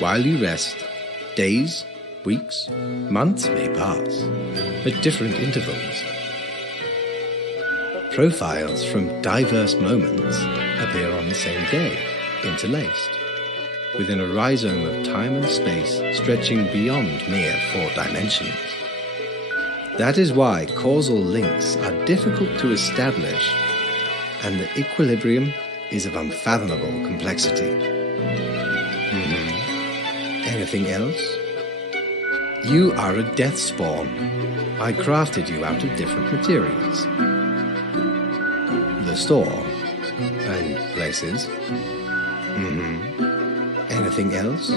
While you rest, days, weeks, months may pass at different intervals. Profiles from diverse moments appear on the same day, interlaced, within a rhizome of time and space stretching beyond mere 4 dimensions. That is why causal links are difficult to establish, and the equilibrium is of unfathomable complexity. Anything else? You are a death spawn. I crafted you out of different materials. The store, and places. Anything else?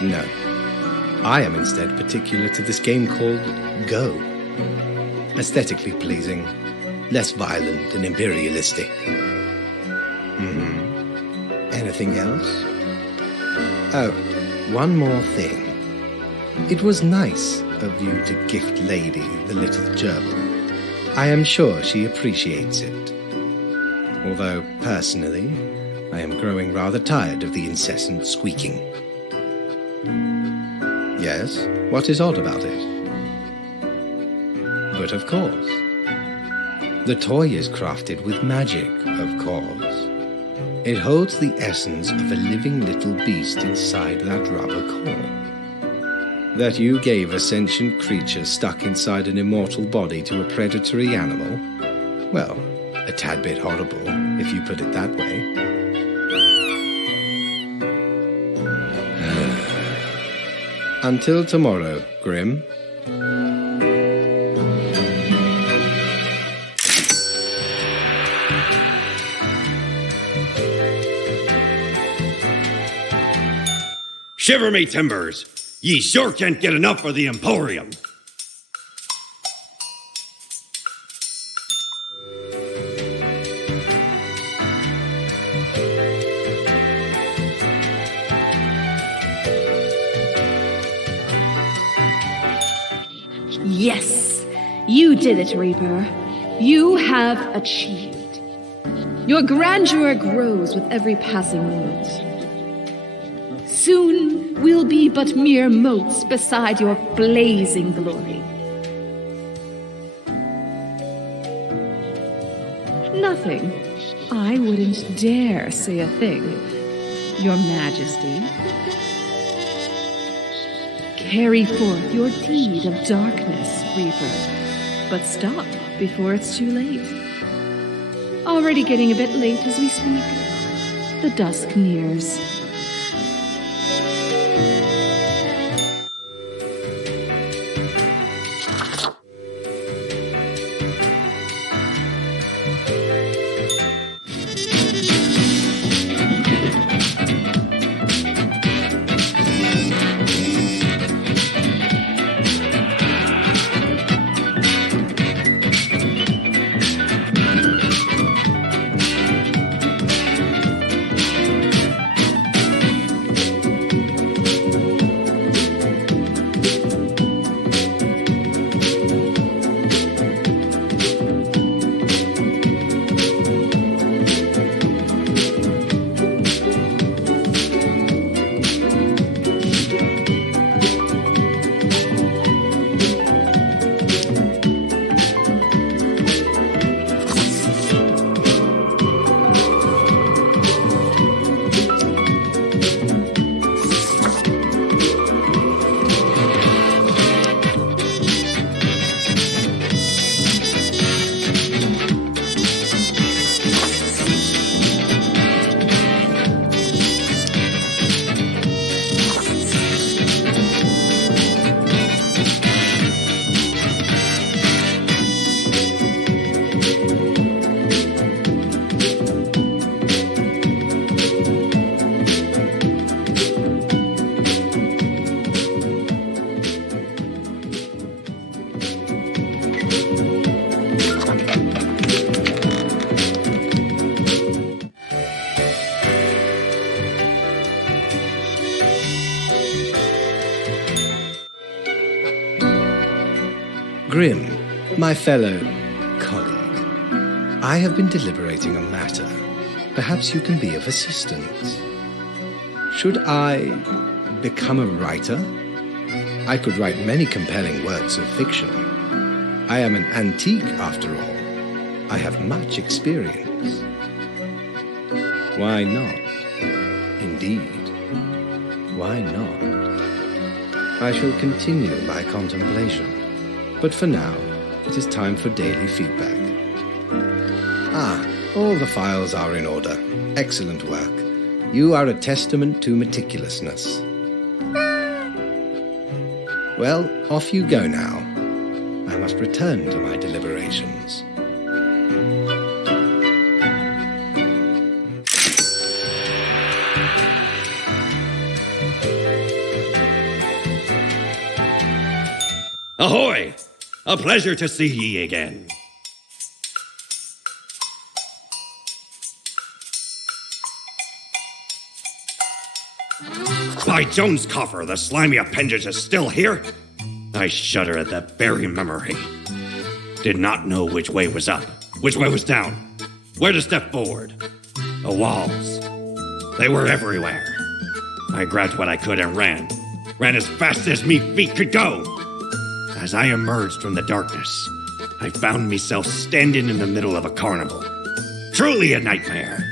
No. I am instead particular to this game called Go. Aesthetically pleasing, less violent and imperialistic. Anything else? Oh, one more thing. It was nice of you to gift Lady the little gerbil. I am sure she appreciates it. Although, personally, I am growing rather tired of the incessant squeaking. Yes, what is odd about it? But of course. The toy is crafted with magic, of course. It holds the essence of a living little beast inside that rubber core. That you gave a sentient creature stuck inside an immortal body to a predatory animal? Well, a tad bit horrible, if you put it that way. Until tomorrow, Grim. Shiver me timbers! Ye sure can't get enough of the Emporium! Yes, you did it, Reaper. You have achieved. Your grandeur grows with every passing moment. Soon we'll be but mere motes beside your blazing glory. Nothing. I wouldn't dare say a thing, Your Majesty. Carry forth your deed of darkness, Reaper, but stop before it's too late. Already getting a bit late as we speak. The dusk nears. Grim, my fellow colleague, I have been deliberating a matter. Perhaps you can be of assistance. Should I become a writer? I could write many compelling works of fiction. I am an antique, after all. I have much experience. Why not? Indeed, why not? I shall continue my contemplation. But for now, it is time for daily feedback. All the files are in order. Excellent work. You are a testament to meticulousness. Well, off you go now. I must return to my deliberations. Ahoy! A pleasure to see ye again. By Jones' coffer, the slimy appendage is still here? I shudder at that very memory. Did not know which way was up, which way was down, where to step forward. The walls, they were everywhere. I grabbed what I could and ran as fast as me feet could go. As I emerged from the darkness, I found myself standing in the middle of a carnival. Truly a nightmare.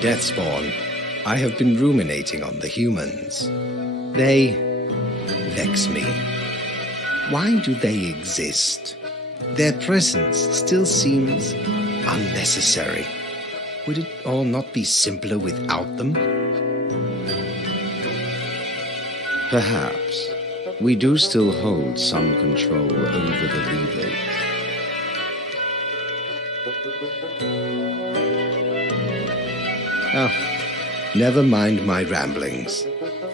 Deathspawn, I have been ruminating on the humans. They vex me. Why do they exist? Their presence still seems unnecessary. Would it all not be simpler without them? Perhaps we do still hold some control over the leaders. Oh, never mind my ramblings.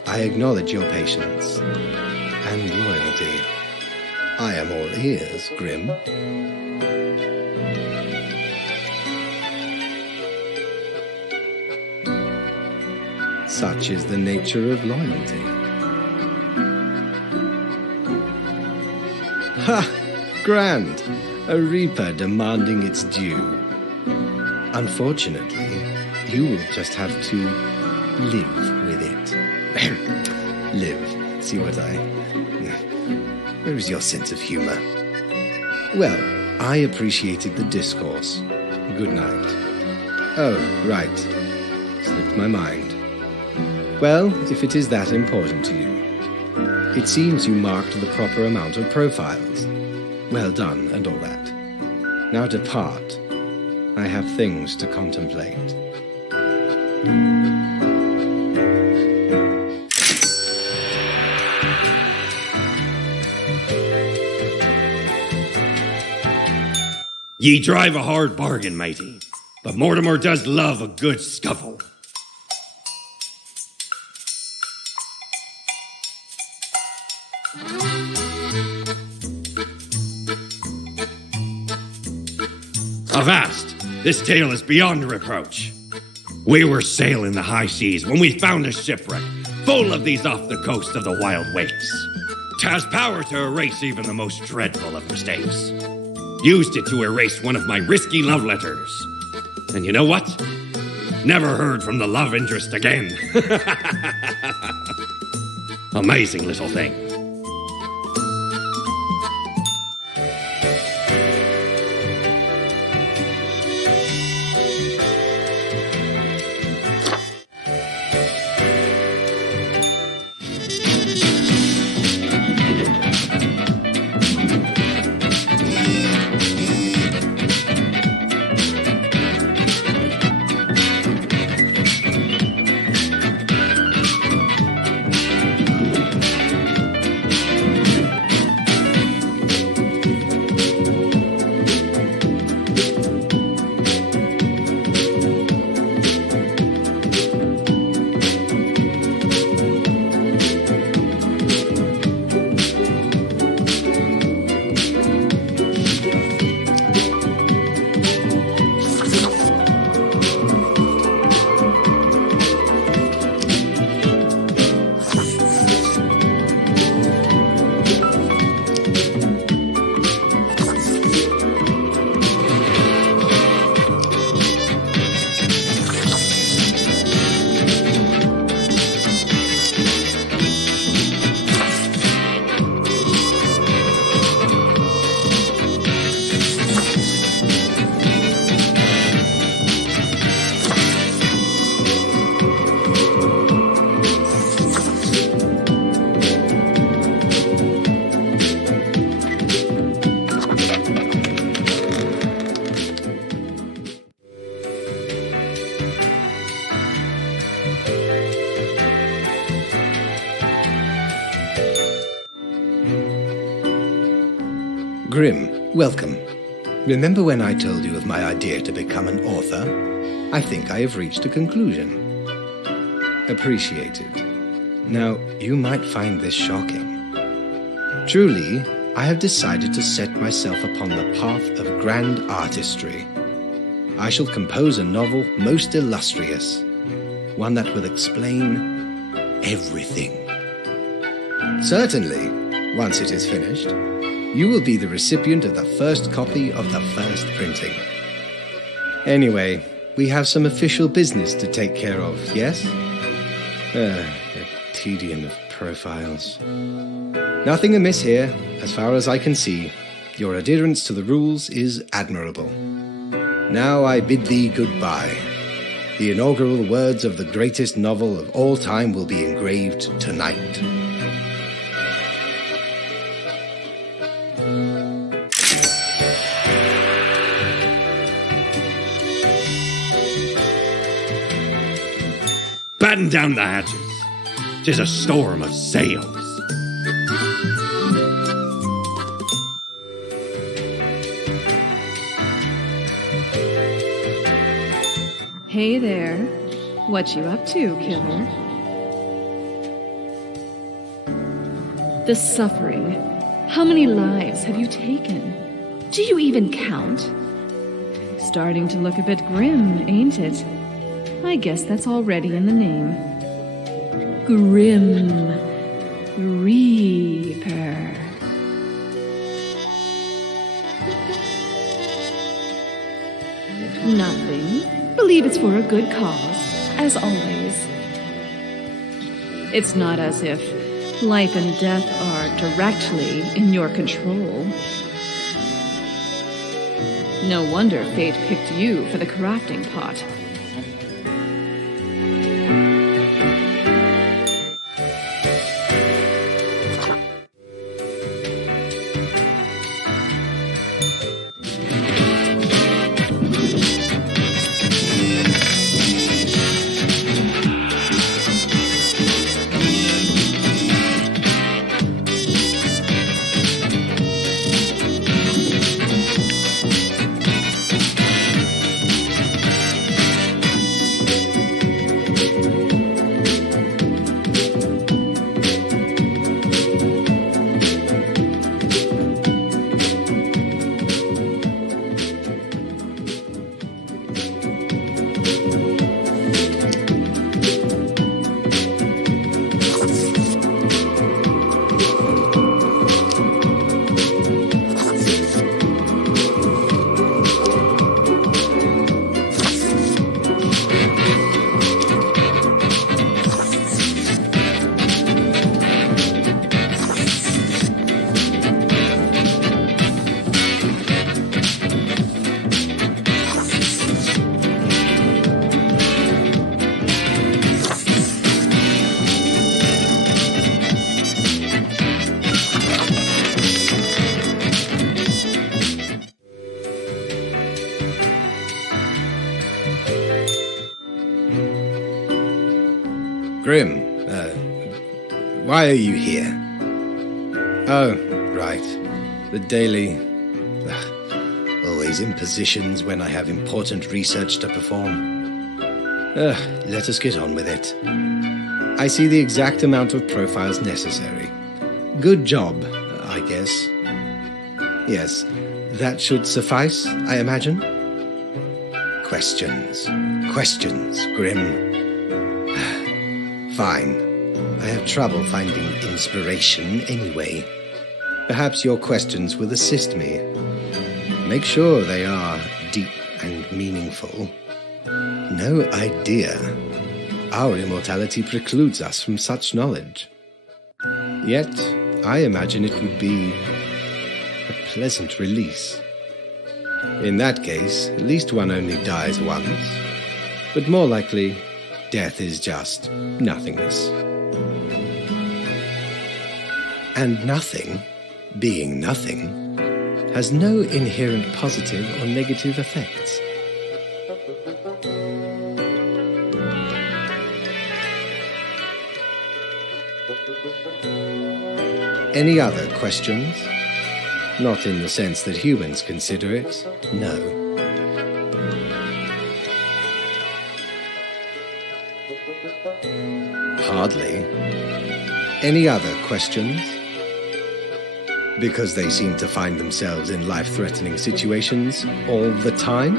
I acknowledge your patience and loyalty. I am all ears, Grim. Such is the nature of loyalty. Ha! Grand! A reaper demanding its due. Unfortunately, you will just have to live with it. Live. See what I... Where is your sense of humor? Well, I appreciated the discourse. Good night. Oh, right. Slipped my mind. Well, if it is that important to you. It seems you marked the proper amount of profiles. Well done, and all that. Now depart. I have things to contemplate. Ye drive a hard bargain, matey, but Mortimer does love a good scuffle. Avast! This tale is beyond reproach. We were sailing the high seas when we found a shipwreck full of these off the coast of the wild wakes. 'Twas power to erase even the most dreadful of mistakes. Used it to erase one of my risky love letters. And you know what? Never heard from the love interest again. Amazing little thing. Grim, welcome. Remember when I told you of my idea to become an author? I think I have reached a conclusion. Appreciated. Now, you might find this shocking. Truly, I have decided to set myself upon the path of grand artistry. I shall compose a novel most illustrious, one that will explain everything. Certainly, once it is finished, you will be the recipient of the first copy of the first printing. Anyway, we have some official business to take care of, yes? The tedium of profiles. Nothing amiss here, as far as I can see. Your adherence to the rules is admirable. Now I bid thee goodbye. The inaugural words of the greatest novel of all time will be engraved tonight. Batten down the hatches. 'Tis a storm of sails. Hey there. What you up to, killer? The suffering. How many lives have you taken? Do you even count? Starting to look a bit grim, ain't it? I guess that's already in the name. Grim Reaper. Nothing. Believe it's for a good cause, as always. It's not as if life and death are directly in your control. No wonder fate picked you for the crafting pot. Grim, why are you here? Oh, right. The daily... always impositions when I have important research to perform. Let us get on with it. I see the exact amount of profiles necessary. Good job, I guess. Yes, that should suffice, I imagine. Questions. Questions, Grim. Fine. I have trouble finding inspiration anyway. Perhaps your questions will assist me. Make sure they are deep and meaningful. No idea. Our immortality precludes us from such knowledge. Yet, I imagine it would be a pleasant release. In that case, at least one only dies once. But more likely, death is just nothingness. And nothing, being nothing, has no inherent positive or negative effects. Any other questions? Not in the sense that humans consider it, no. Hardly. Any other questions? Because they seem to find themselves in life-threatening situations all the time?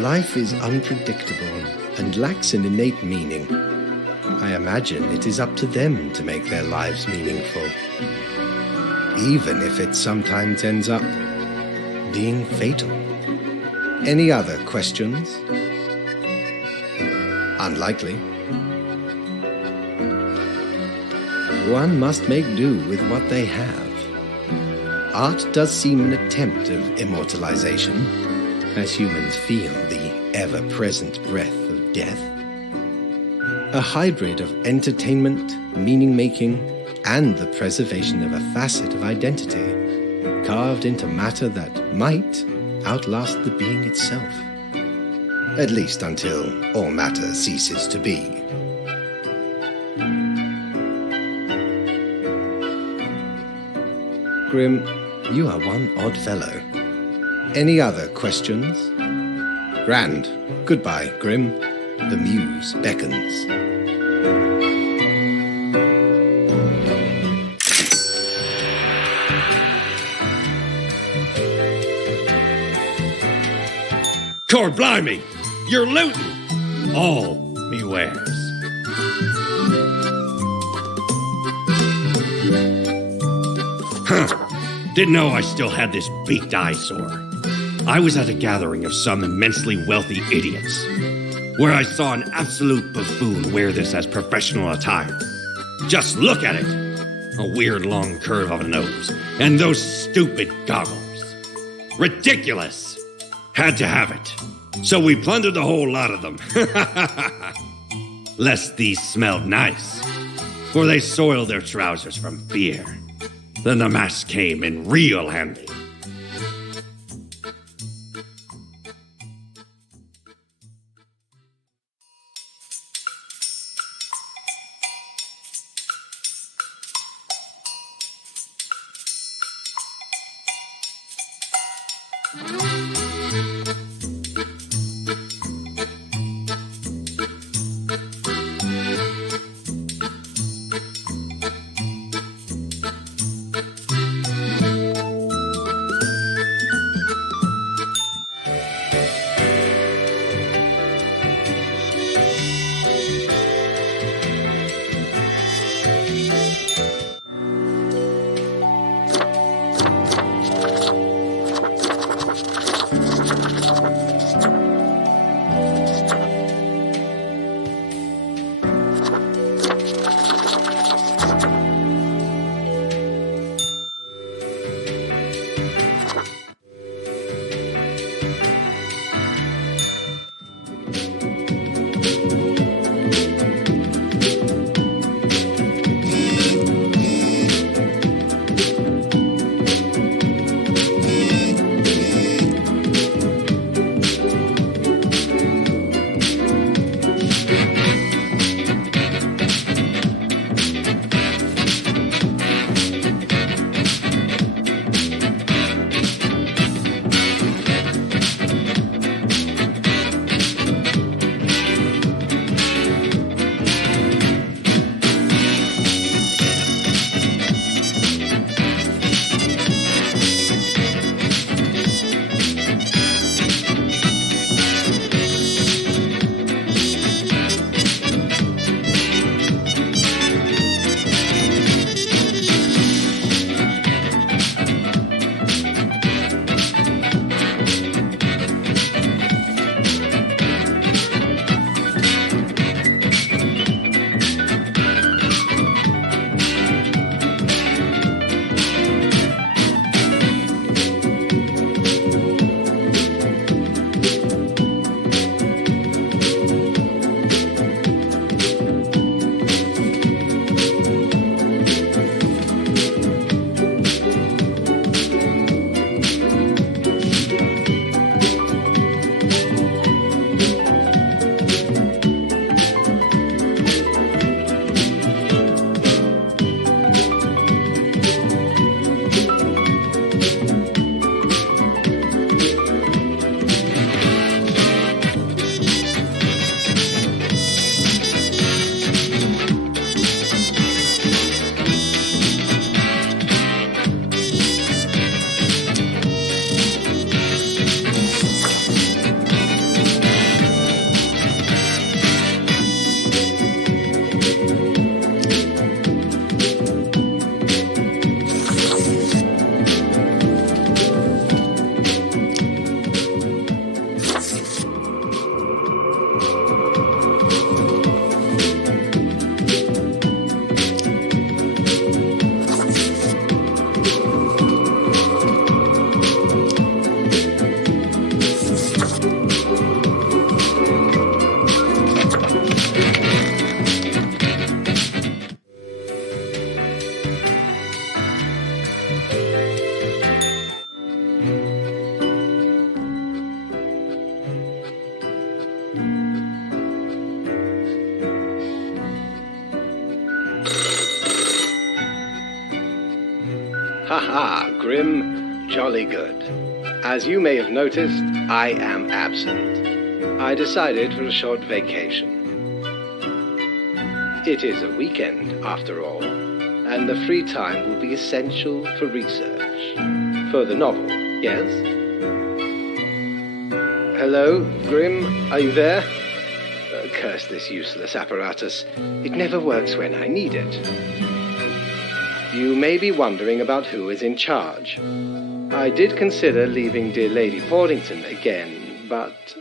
Life is unpredictable and lacks an innate meaning. I imagine it is up to them to make their lives meaningful, even if it sometimes ends up being fatal. Any other questions? Unlikely. One must make do with what they have. Art does seem an attempt of immortalization, as humans feel the ever-present breath of death. A hybrid of entertainment, meaning-making, and the preservation of a facet of identity, carved into matter that might outlast the being itself. At least until all matter ceases to be. Grim, you are one odd fellow. Any other questions? Grand. Goodbye, Grim. The muse beckons. Cord blimey! You're looting! All me wares. Huh. Didn't know I still had this beaked eyesore. I was at a gathering of some immensely wealthy idiots, where I saw an absolute buffoon wear this as professional attire. Just look at it! A weird long curve of a nose, and those stupid goggles. Ridiculous! Had to have it. So we plundered the whole lot of them. Lest these smelled nice, for they soiled their trousers from fear. Then the mask came in real handy. Haha, Grim, jolly good. As you may have noticed, I am absent. I decided for a short vacation. It is a weekend, after all, and the free time will be essential for research. For the novel, yes? Hello, Grim, are you there? Curse this useless apparatus. It never works when I need it. You may be wondering about who is in charge. I did consider leaving dear Lady Portington again, but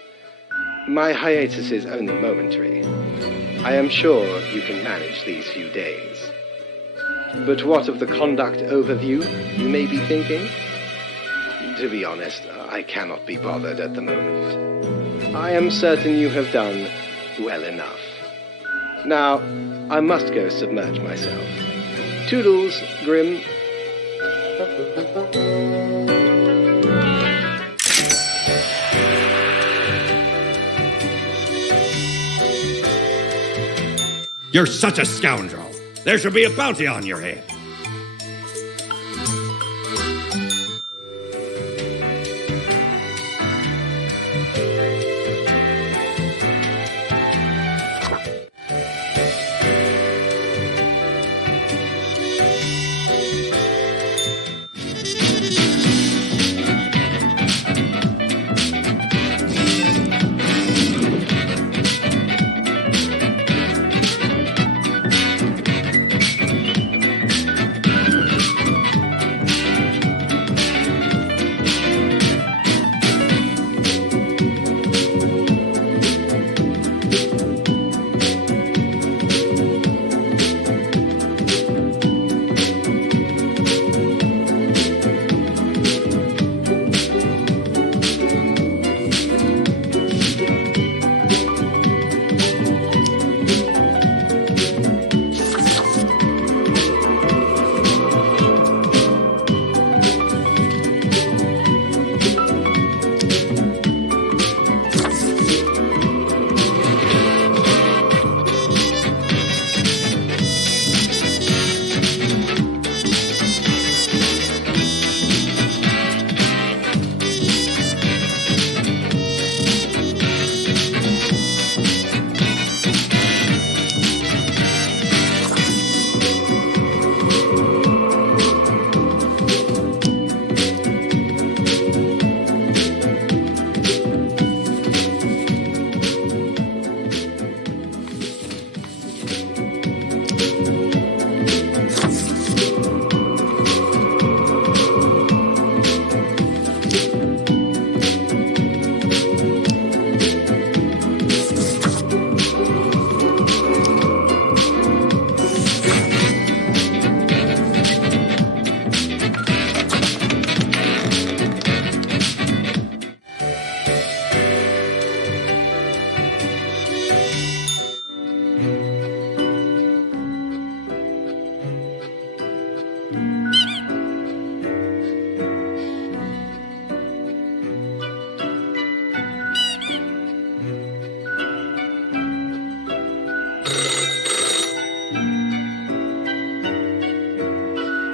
my hiatus is only momentary. I am sure you can manage these few days. But what of the conduct overview, you may be thinking? To be honest, I cannot be bothered at the moment. I am certain you have done well enough. Now, I must go submerge myself. Toodles, Grim. You're such a scoundrel. There should be a bounty on your head.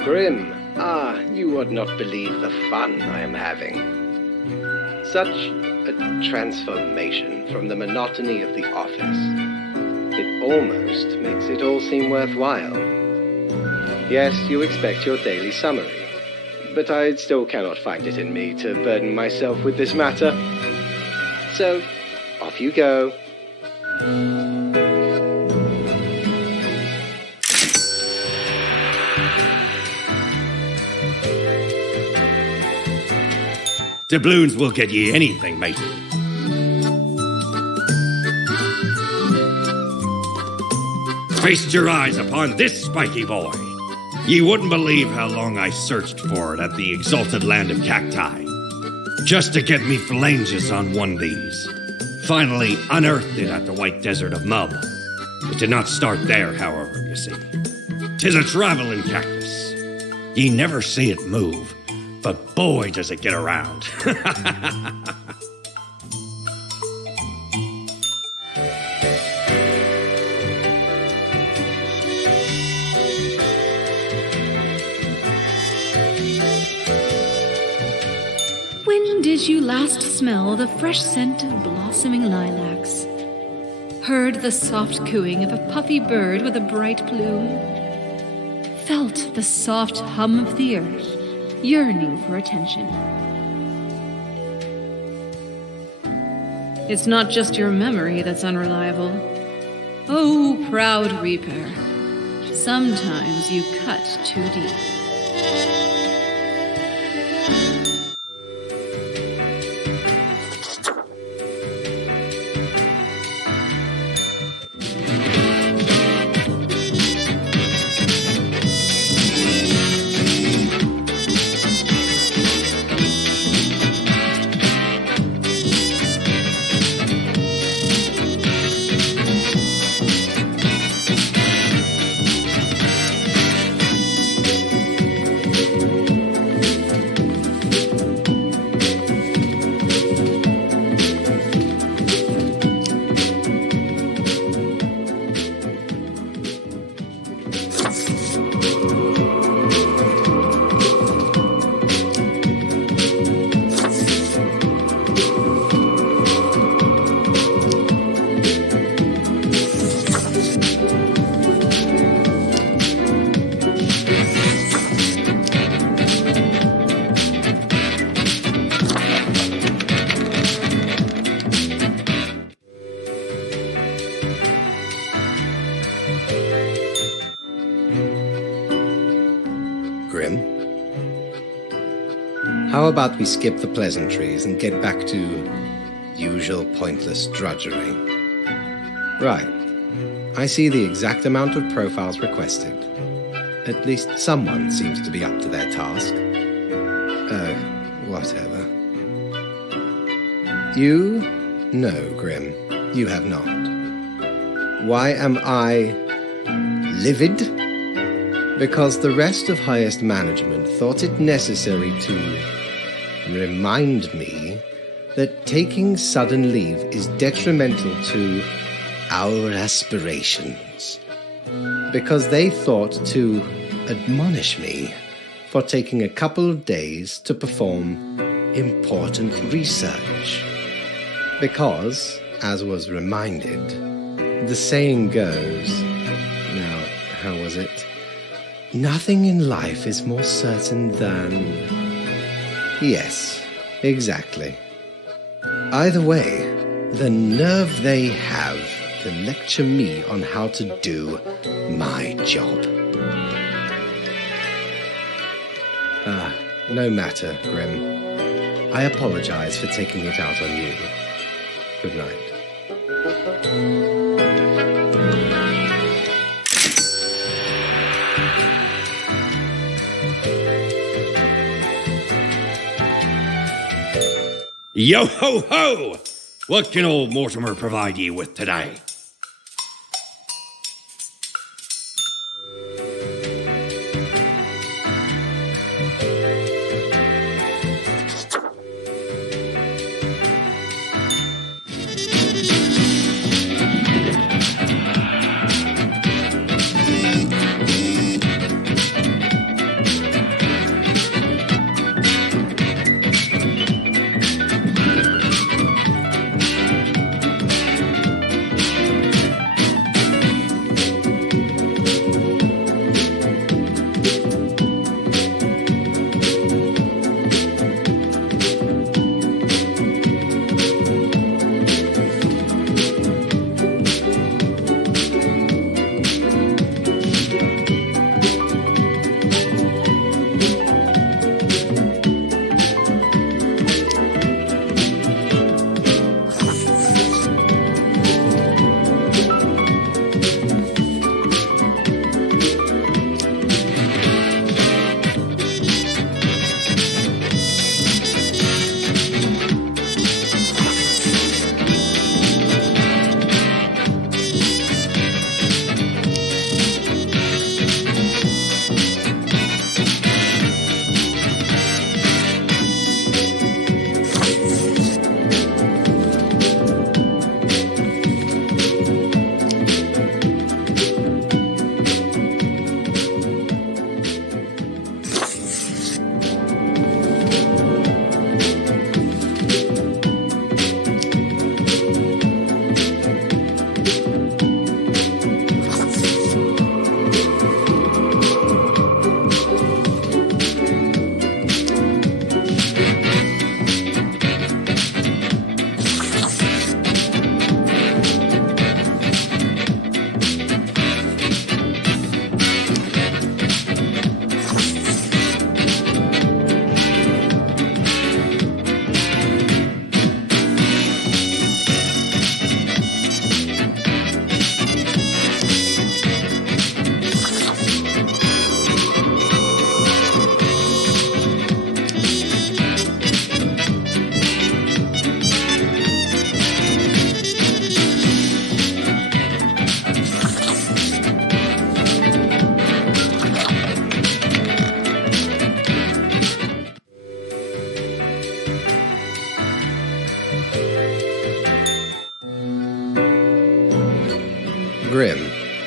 Grim, you would not believe the fun I am having. Such a transformation from the monotony of the office. It almost makes it all seem worthwhile. Yes, you expect your daily summary, but I still cannot find it in me to burden myself with this matter. So, off you go. Doubloons will get ye anything, matey. Feast your eyes upon this spiky boy. Ye wouldn't believe how long I searched for it at the exalted land of cacti, just to get me phalanges on one of these. Finally unearthed it at the white desert of Mub. It did not start there, however, you see. 'Tis a traveling cactus. Ye never see it move, but boy does it get around. did you last smell the fresh scent of blossoming lilacs? Heard the soft cooing of a puffy bird with a bright plume? Felt the soft hum of the earth, yearning for attention? It's not just your memory that's unreliable. Oh, proud Reaper, sometimes you cut too deep. Grim, how about we skip the pleasantries and get back to usual pointless drudgery? Right. I see the exact amount of profiles requested. At least someone seems to be up to their task. Whatever. You? No, Grim, you have not. Why am I livid? Because the rest of highest management thought it necessary to remind me that taking sudden leave is detrimental to our aspirations. Because they thought to admonish me for taking a couple of days to perform important research. Because, as was reminded, the saying goes, now, how was it? Nothing in life is more certain than... Yes, exactly. Either way, the nerve they have to lecture me on how to do my job. No matter, Grim. I apologize for taking it out on you. Good night. Yo ho ho! What can old Mortimer provide ye with today?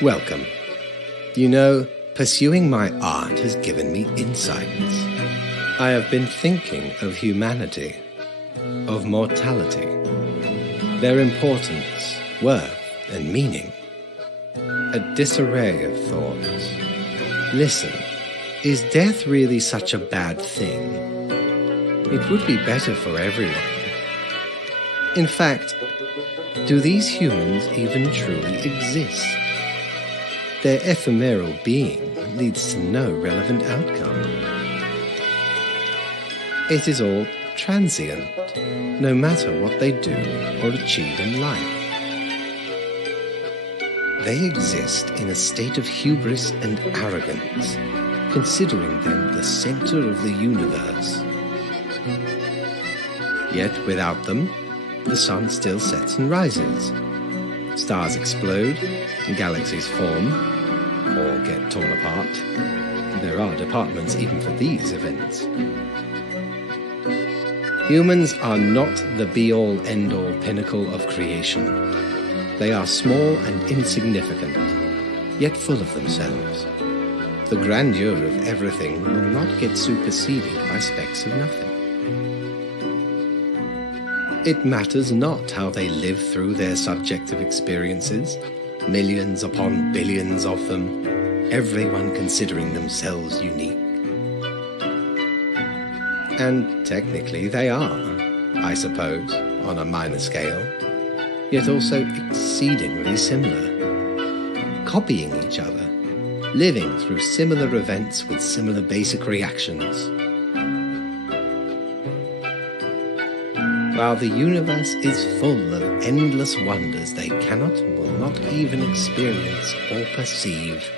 Welcome. You know, pursuing my art has given me insights. I have been thinking of humanity, of mortality, their importance, worth, and meaning. A disarray of thoughts. Listen, is death really such a bad thing? It would be better for everyone. In fact, do these humans even truly exist? Their ephemeral being leads to no relevant outcome. It is all transient, no matter what they do or achieve in life. They exist in a state of hubris and arrogance, considering them the center of the universe. Yet without them, the sun still sets and rises. Stars explode, galaxies form, or get torn apart. There are departments even for these events. Humans are not the be-all, end-all pinnacle of creation. They are small and insignificant, yet full of themselves. The grandeur of everything will not get superseded by specks of nothing. It matters not how they live through their subjective experiences, millions upon billions of them, everyone considering themselves unique. And technically they are, I suppose, on a minor scale, yet also exceedingly similar, copying each other, living through similar events with similar basic reactions. While the universe is full of endless wonders they cannot and will not even experience or perceive,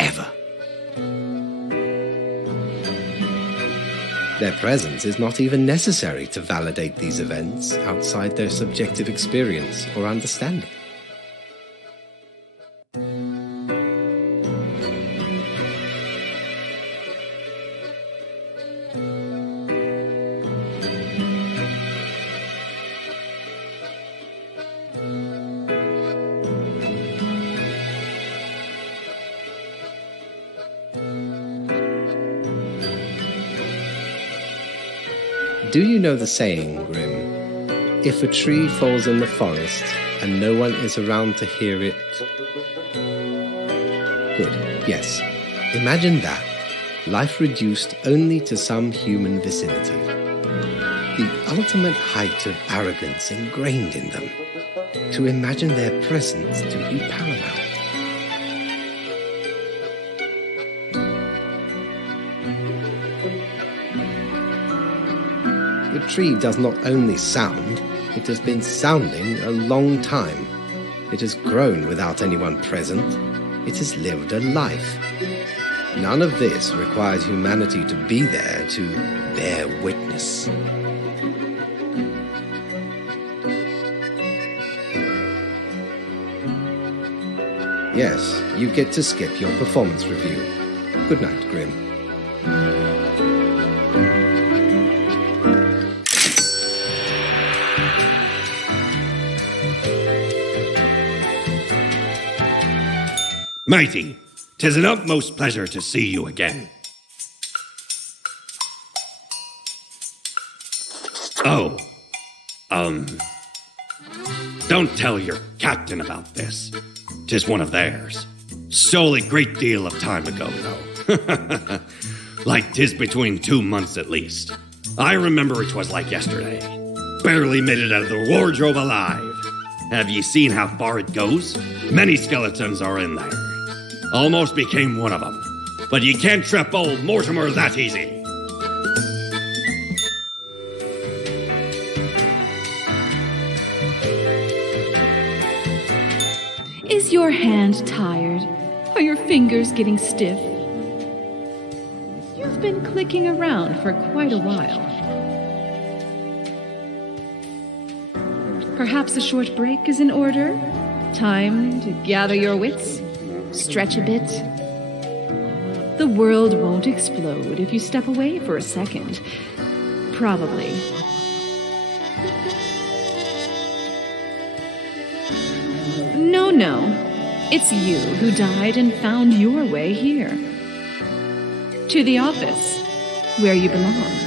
ever. Their presence is not even necessary to validate these events outside their subjective experience or understanding. Do you know the saying, Grim? If a tree falls in the forest and no one is around to hear it... Good, yes. Imagine that. Life reduced only to some human vicinity. The ultimate height of arrogance ingrained in them. To imagine their presence to be paramount. The tree does not only sound, it has been sounding a long time. It has grown without anyone present. It has lived a life. None of this requires humanity to be there to bear witness. Yes, you get to skip your performance review. Good night, Grim. Mighty, 'tis an utmost pleasure to see you again. Oh, don't tell your captain about this. 'Tis one of theirs. Stole a great deal of time ago, though. Like 'tis between 2 months at least. I remember it was like yesterday. Barely made it out of the wardrobe alive. Have ye seen how far it goes? Many skeletons are in there. Almost became one of them. But you can't trap old Mortimer that easy. Is your hand tired? Are your fingers getting stiff? You've been clicking around for quite a while. Perhaps a short break is in order? Time to gather your wits? Stretch a bit? The world won't explode if you step away for a second. Probably. No. It's you who died and found your way here. To the office, where you belong.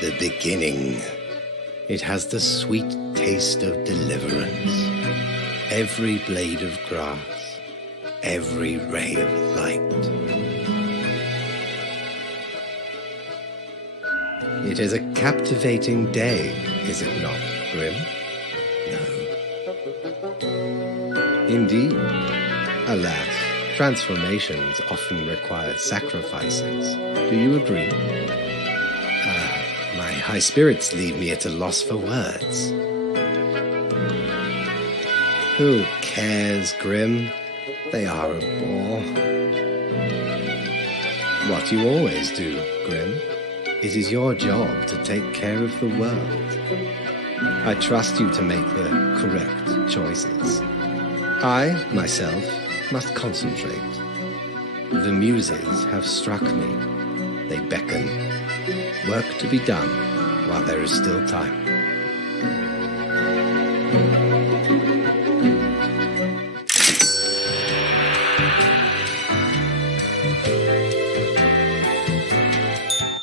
The beginning. It has the sweet taste of deliverance. Every blade of grass, every ray of light. It is a captivating day, is it not, Grim? No. Indeed. Alas, transformations often require sacrifices. Do you agree? My high spirits leave me at a loss for words. Who cares, Grim? They are a bore. What you always do, Grim. It is your job to take care of the world. I trust you to make the correct choices. I, myself, must concentrate. The muses have struck me. They beckon. Work to be done while there is still time.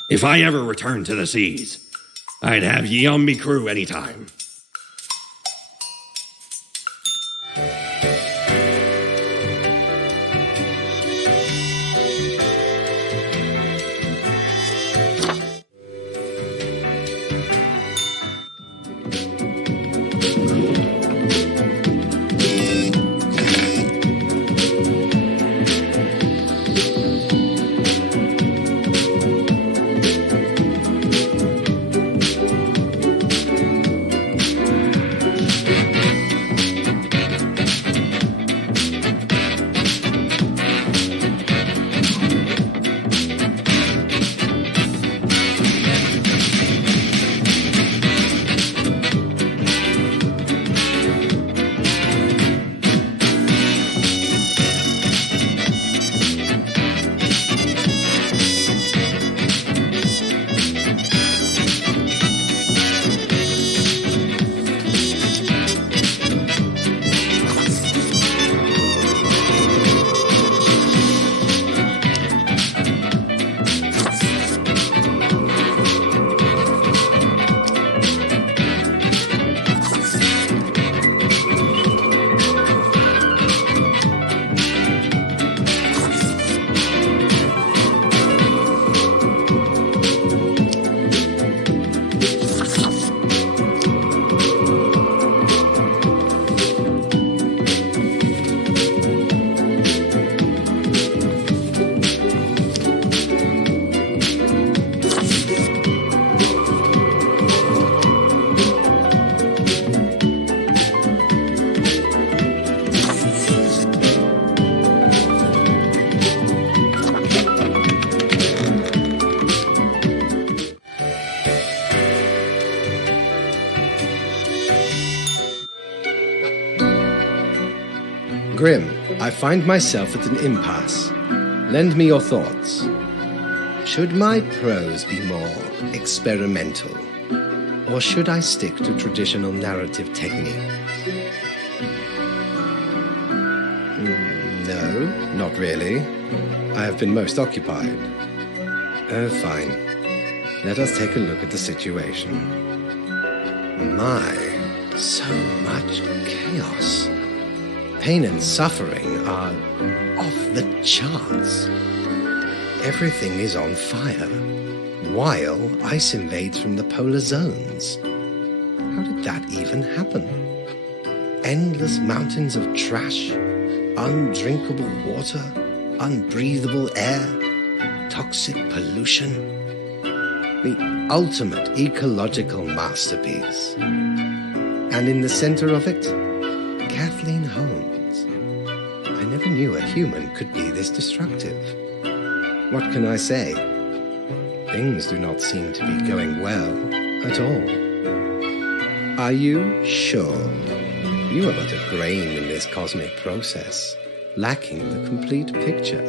If I ever return to the seas, I'd have ye on me crew anytime. find myself at an impasse. Lend me your thoughts. Should my prose be more experimental, or should I stick to traditional narrative techniques? No, not really. I have been most occupied. Oh, fine. Let us take a look at the situation. My, so much chaos. Pain and suffering are off the charts. Everything is on fire, while ice invades from the polar zones. How did that even happen? Endless mountains of trash, undrinkable water, unbreathable air, toxic pollution. The ultimate ecological masterpiece. And in the center of it, Kathleen Holmes. I never knew a human could be this destructive. What can I say? Things do not seem to be going well at all. Are you sure? You are but a grain in this cosmic process, lacking the complete picture.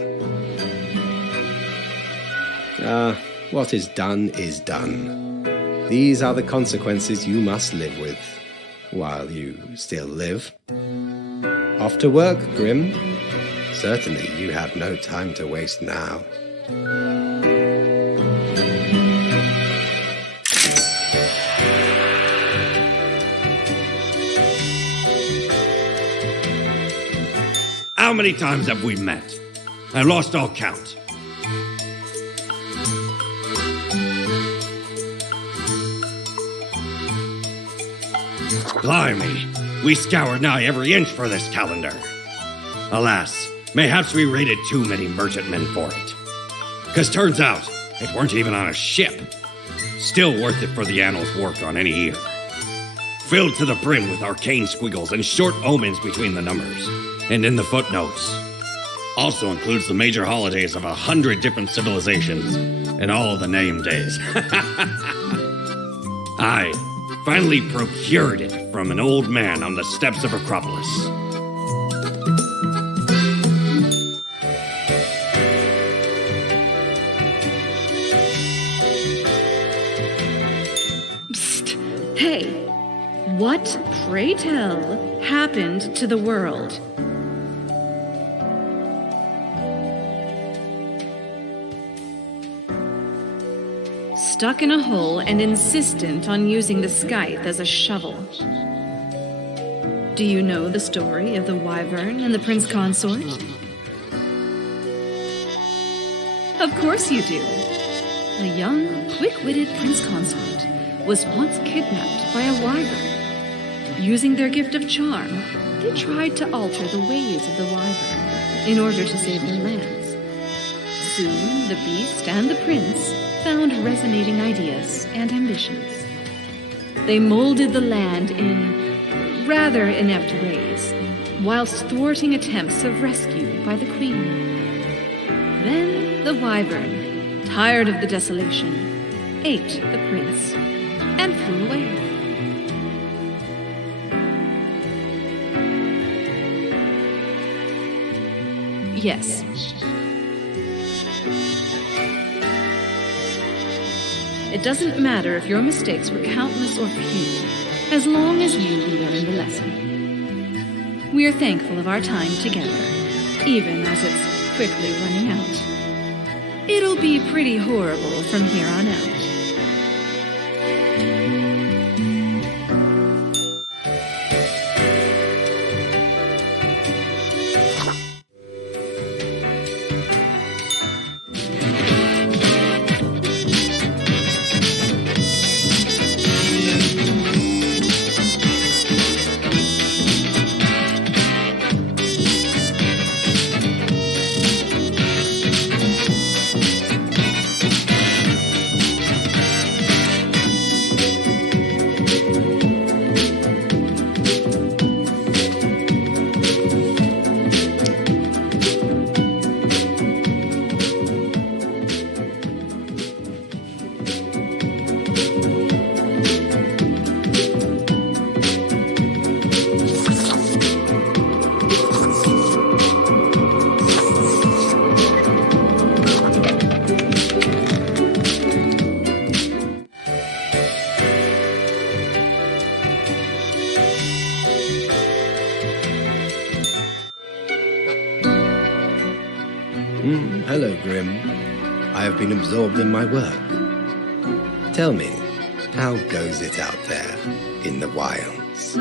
What is done is done. These are the consequences you must live with, while you still live. Off to work, Grim. Certainly you have no time to waste now. How many times have we met? I lost all count. Blimey, we scoured nigh every inch for this calendar. Alas, mayhaps we raided too many merchantmen for it. 'Cause turns out, it weren't even on a ship. Still worth it for the annals' work on any year. Filled to the brim with arcane squiggles and short omens between the numbers, and in the footnotes. Also includes the major holidays of 100 different civilizations, and all of the name days. I finally procured it from an old man on the steps of Acropolis. Psst. Hey, what, pray tell, happened to the world? Stuck in a hole and insistent on using the scythe as a shovel. Do you know the story of the wyvern and the prince consort? Of course you do. A young, quick-witted prince consort was once kidnapped by a wyvern. Using their gift of charm, they tried to alter the ways of the wyvern in order to save their lands. Soon, the beast and the prince found resonating ideas and ambitions. They molded the land in rather inept ways, whilst thwarting attempts of rescue by the queen. Then the wyvern, tired of the desolation, ate the prince and flew away. Yes. It doesn't matter if your mistakes were countless or few, as long as you learn the lesson. We are thankful of our time together, even as it's quickly running out. It'll be pretty horrible from here on out. Hello, Grim. I have been absorbed in my work. Tell me, how goes it out there in the wilds?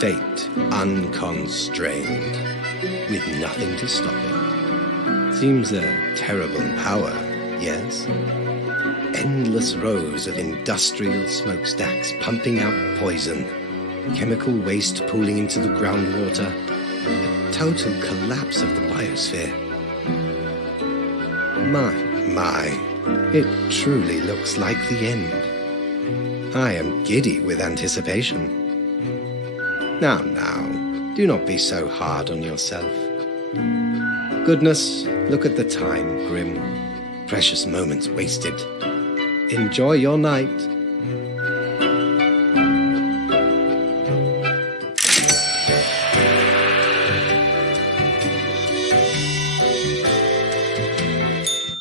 Fate unconstrained, with nothing to stop it. Seems a terrible power, yes? Endless rows of industrial smokestacks pumping out poison, chemical waste pooling into the groundwater, a total collapse of the biosphere. My, it truly looks like the end. I am giddy with anticipation. Now, do not be so hard on yourself. Goodness, look at the time, Grim. Precious moments wasted. Enjoy your night.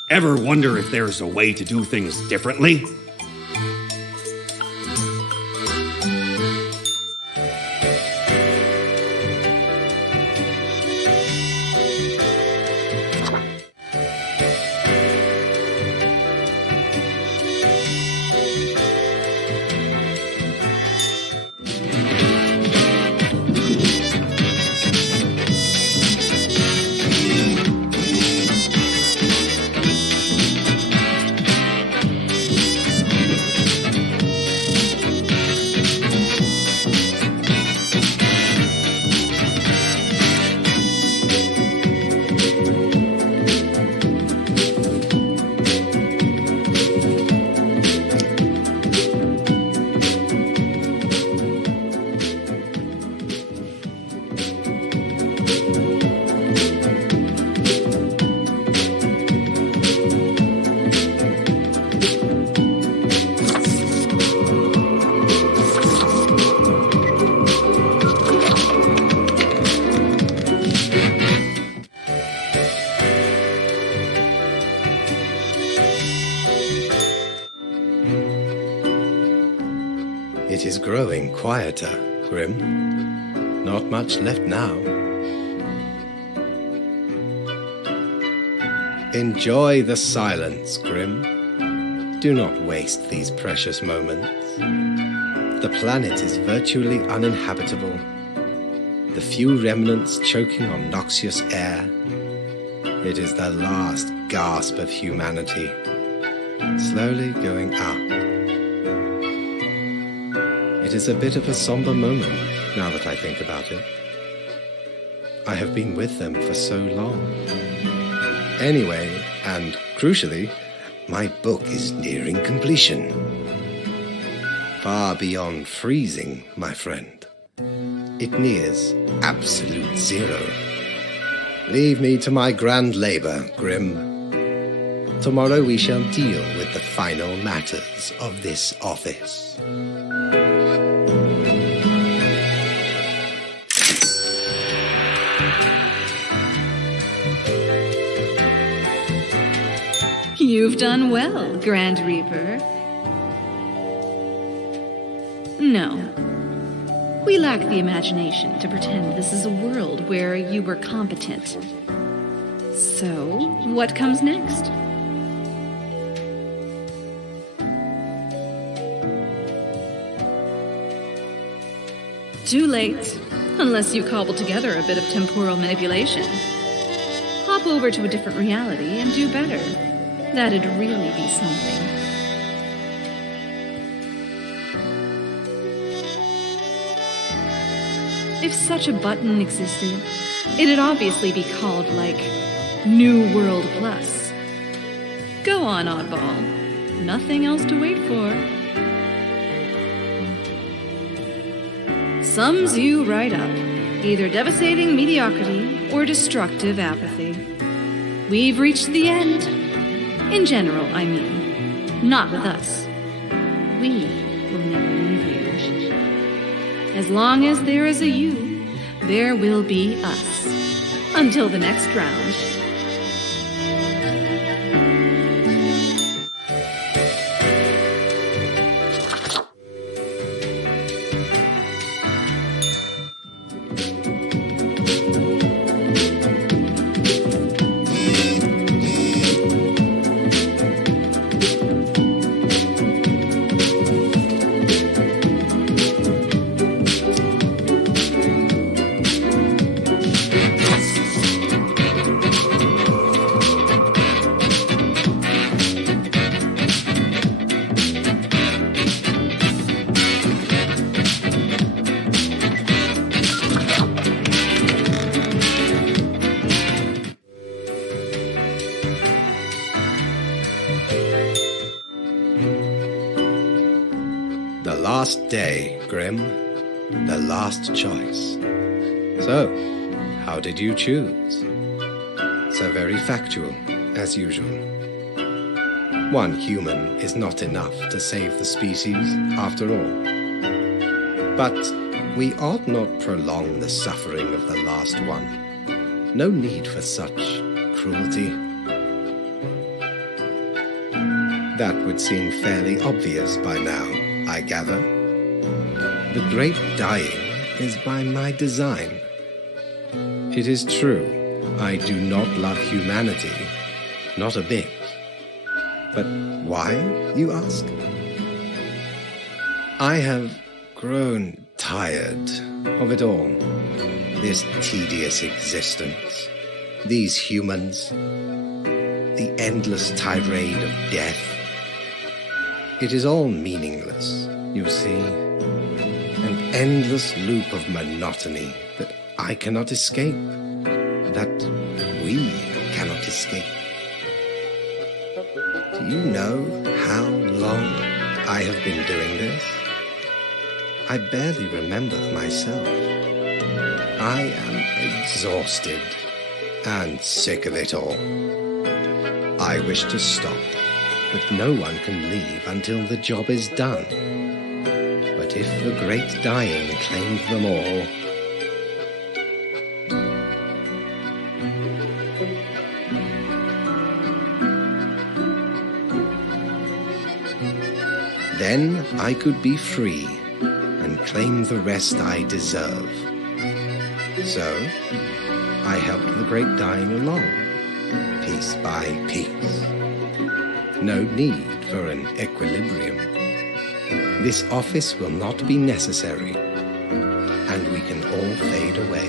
Ever wonder if there's a way to do things differently? It is growing quieter, Grim. Not much left now. Enjoy the silence, Grim. Do not waste these precious moments. The planet is virtually uninhabitable. The few remnants choking on noxious air. It is the last gasp of humanity, slowly going out. It is a bit of a somber moment, now that I think about it. I have been with them for so long. Anyway, and crucially, my book is nearing completion. Far beyond freezing, my friend. It nears absolute zero. Leave me to my grand labor, Grim. Tomorrow we shall deal with the final matters of this office. You've done well, Grand Reaper. No. We lack the imagination to pretend this is a world where you were competent. So, what comes next? Too late, unless you cobble together a bit of temporal manipulation. Hop over to a different reality and do better. That'd really be something. If such a button existed, it'd obviously be called, like, New World Plus. Go on, oddball. Nothing else to wait for. Sums you right up. Either devastating mediocrity or destructive apathy. We've reached the end. In general, I mean. Not with us. We will never leave you. As long as there is a you, there will be us. Until the next round. last day, Grim. The last choice. So, how did you choose? So very factual, as usual. One human is not enough to save the species, after all. But we ought not prolong the suffering of the last one. No need for such cruelty. That would seem fairly obvious by now, I gather. The great dying is by my design. It is true, I do not love humanity, not a bit. But why, you ask? I have grown tired of it all. This tedious existence, these humans, the endless tirade of death. It is all meaningless, you see. An endless loop of monotony that I cannot escape, that we cannot escape. Do you know how long I have been doing this? I barely remember myself. I am exhausted and sick of it all. I wish to stop, but no one can leave until the job is done. But if the great dying claimed them all, then I could be free and claim the rest I deserve. So, I helped the great dying along, piece by piece. No need for an equilibrium. This office will not be necessary, and we can all fade away.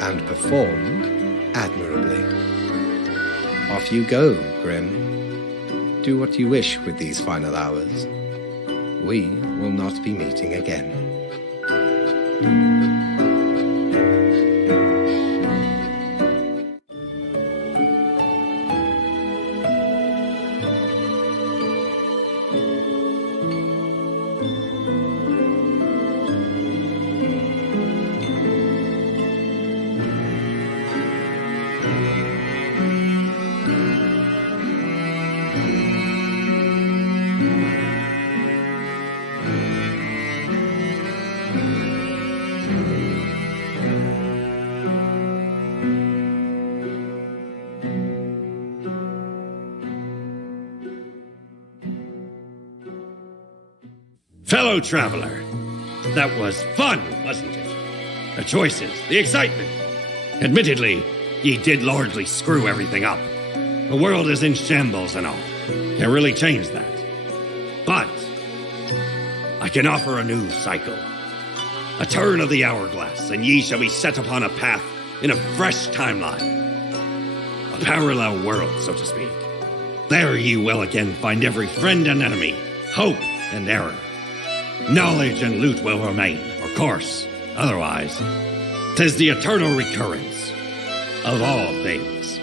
And performed admirably. Off you go, Grim. Do what you wish with these final hours. We will not be meeting again. Fellow traveler, that was fun, wasn't it? The choices, the excitement. Admittedly, ye did largely screw everything up. The world is in shambles and all. Can't really change that. But I can offer a new cycle. A turn of the hourglass, and ye shall be set upon a path in a fresh timeline. A parallel world, so to speak. There ye will again find every friend and enemy, hope and error. Knowledge and loot will remain, of course. Otherwise, 'tis the eternal recurrence of all things.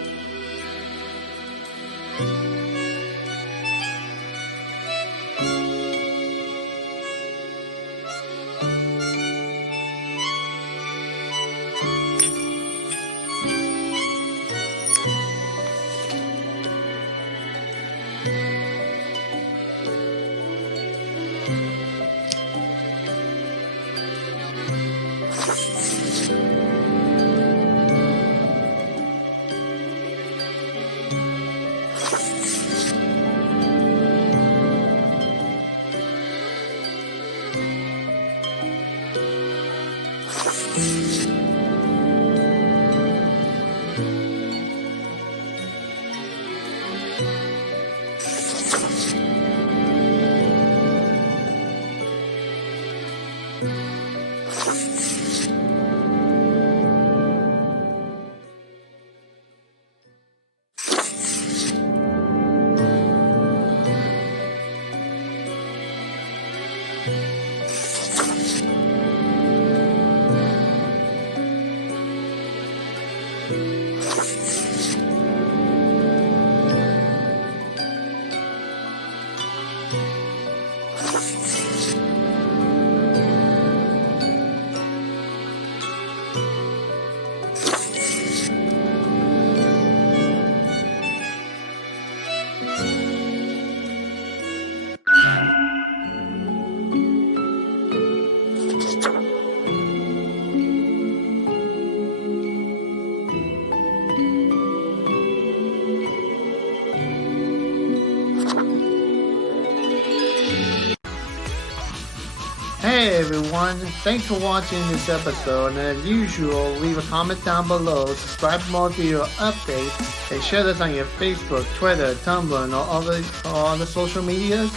Hey everyone, thanks for watching this episode, and as usual, leave a comment down below, subscribe for more video updates, and share this on your Facebook, Twitter, Tumblr, and all the social medias.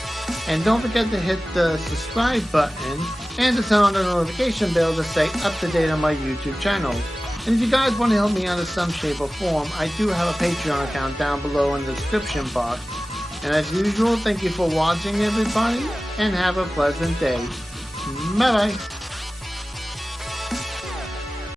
And don't forget to hit the subscribe button and to turn on the notification bell to stay up to date on my YouTube channel. And if you guys want to help me out in some shape or form, I do have a Patreon account down below in the description box. And as usual, thank you for watching everybody, and have a pleasant day. Bye bye.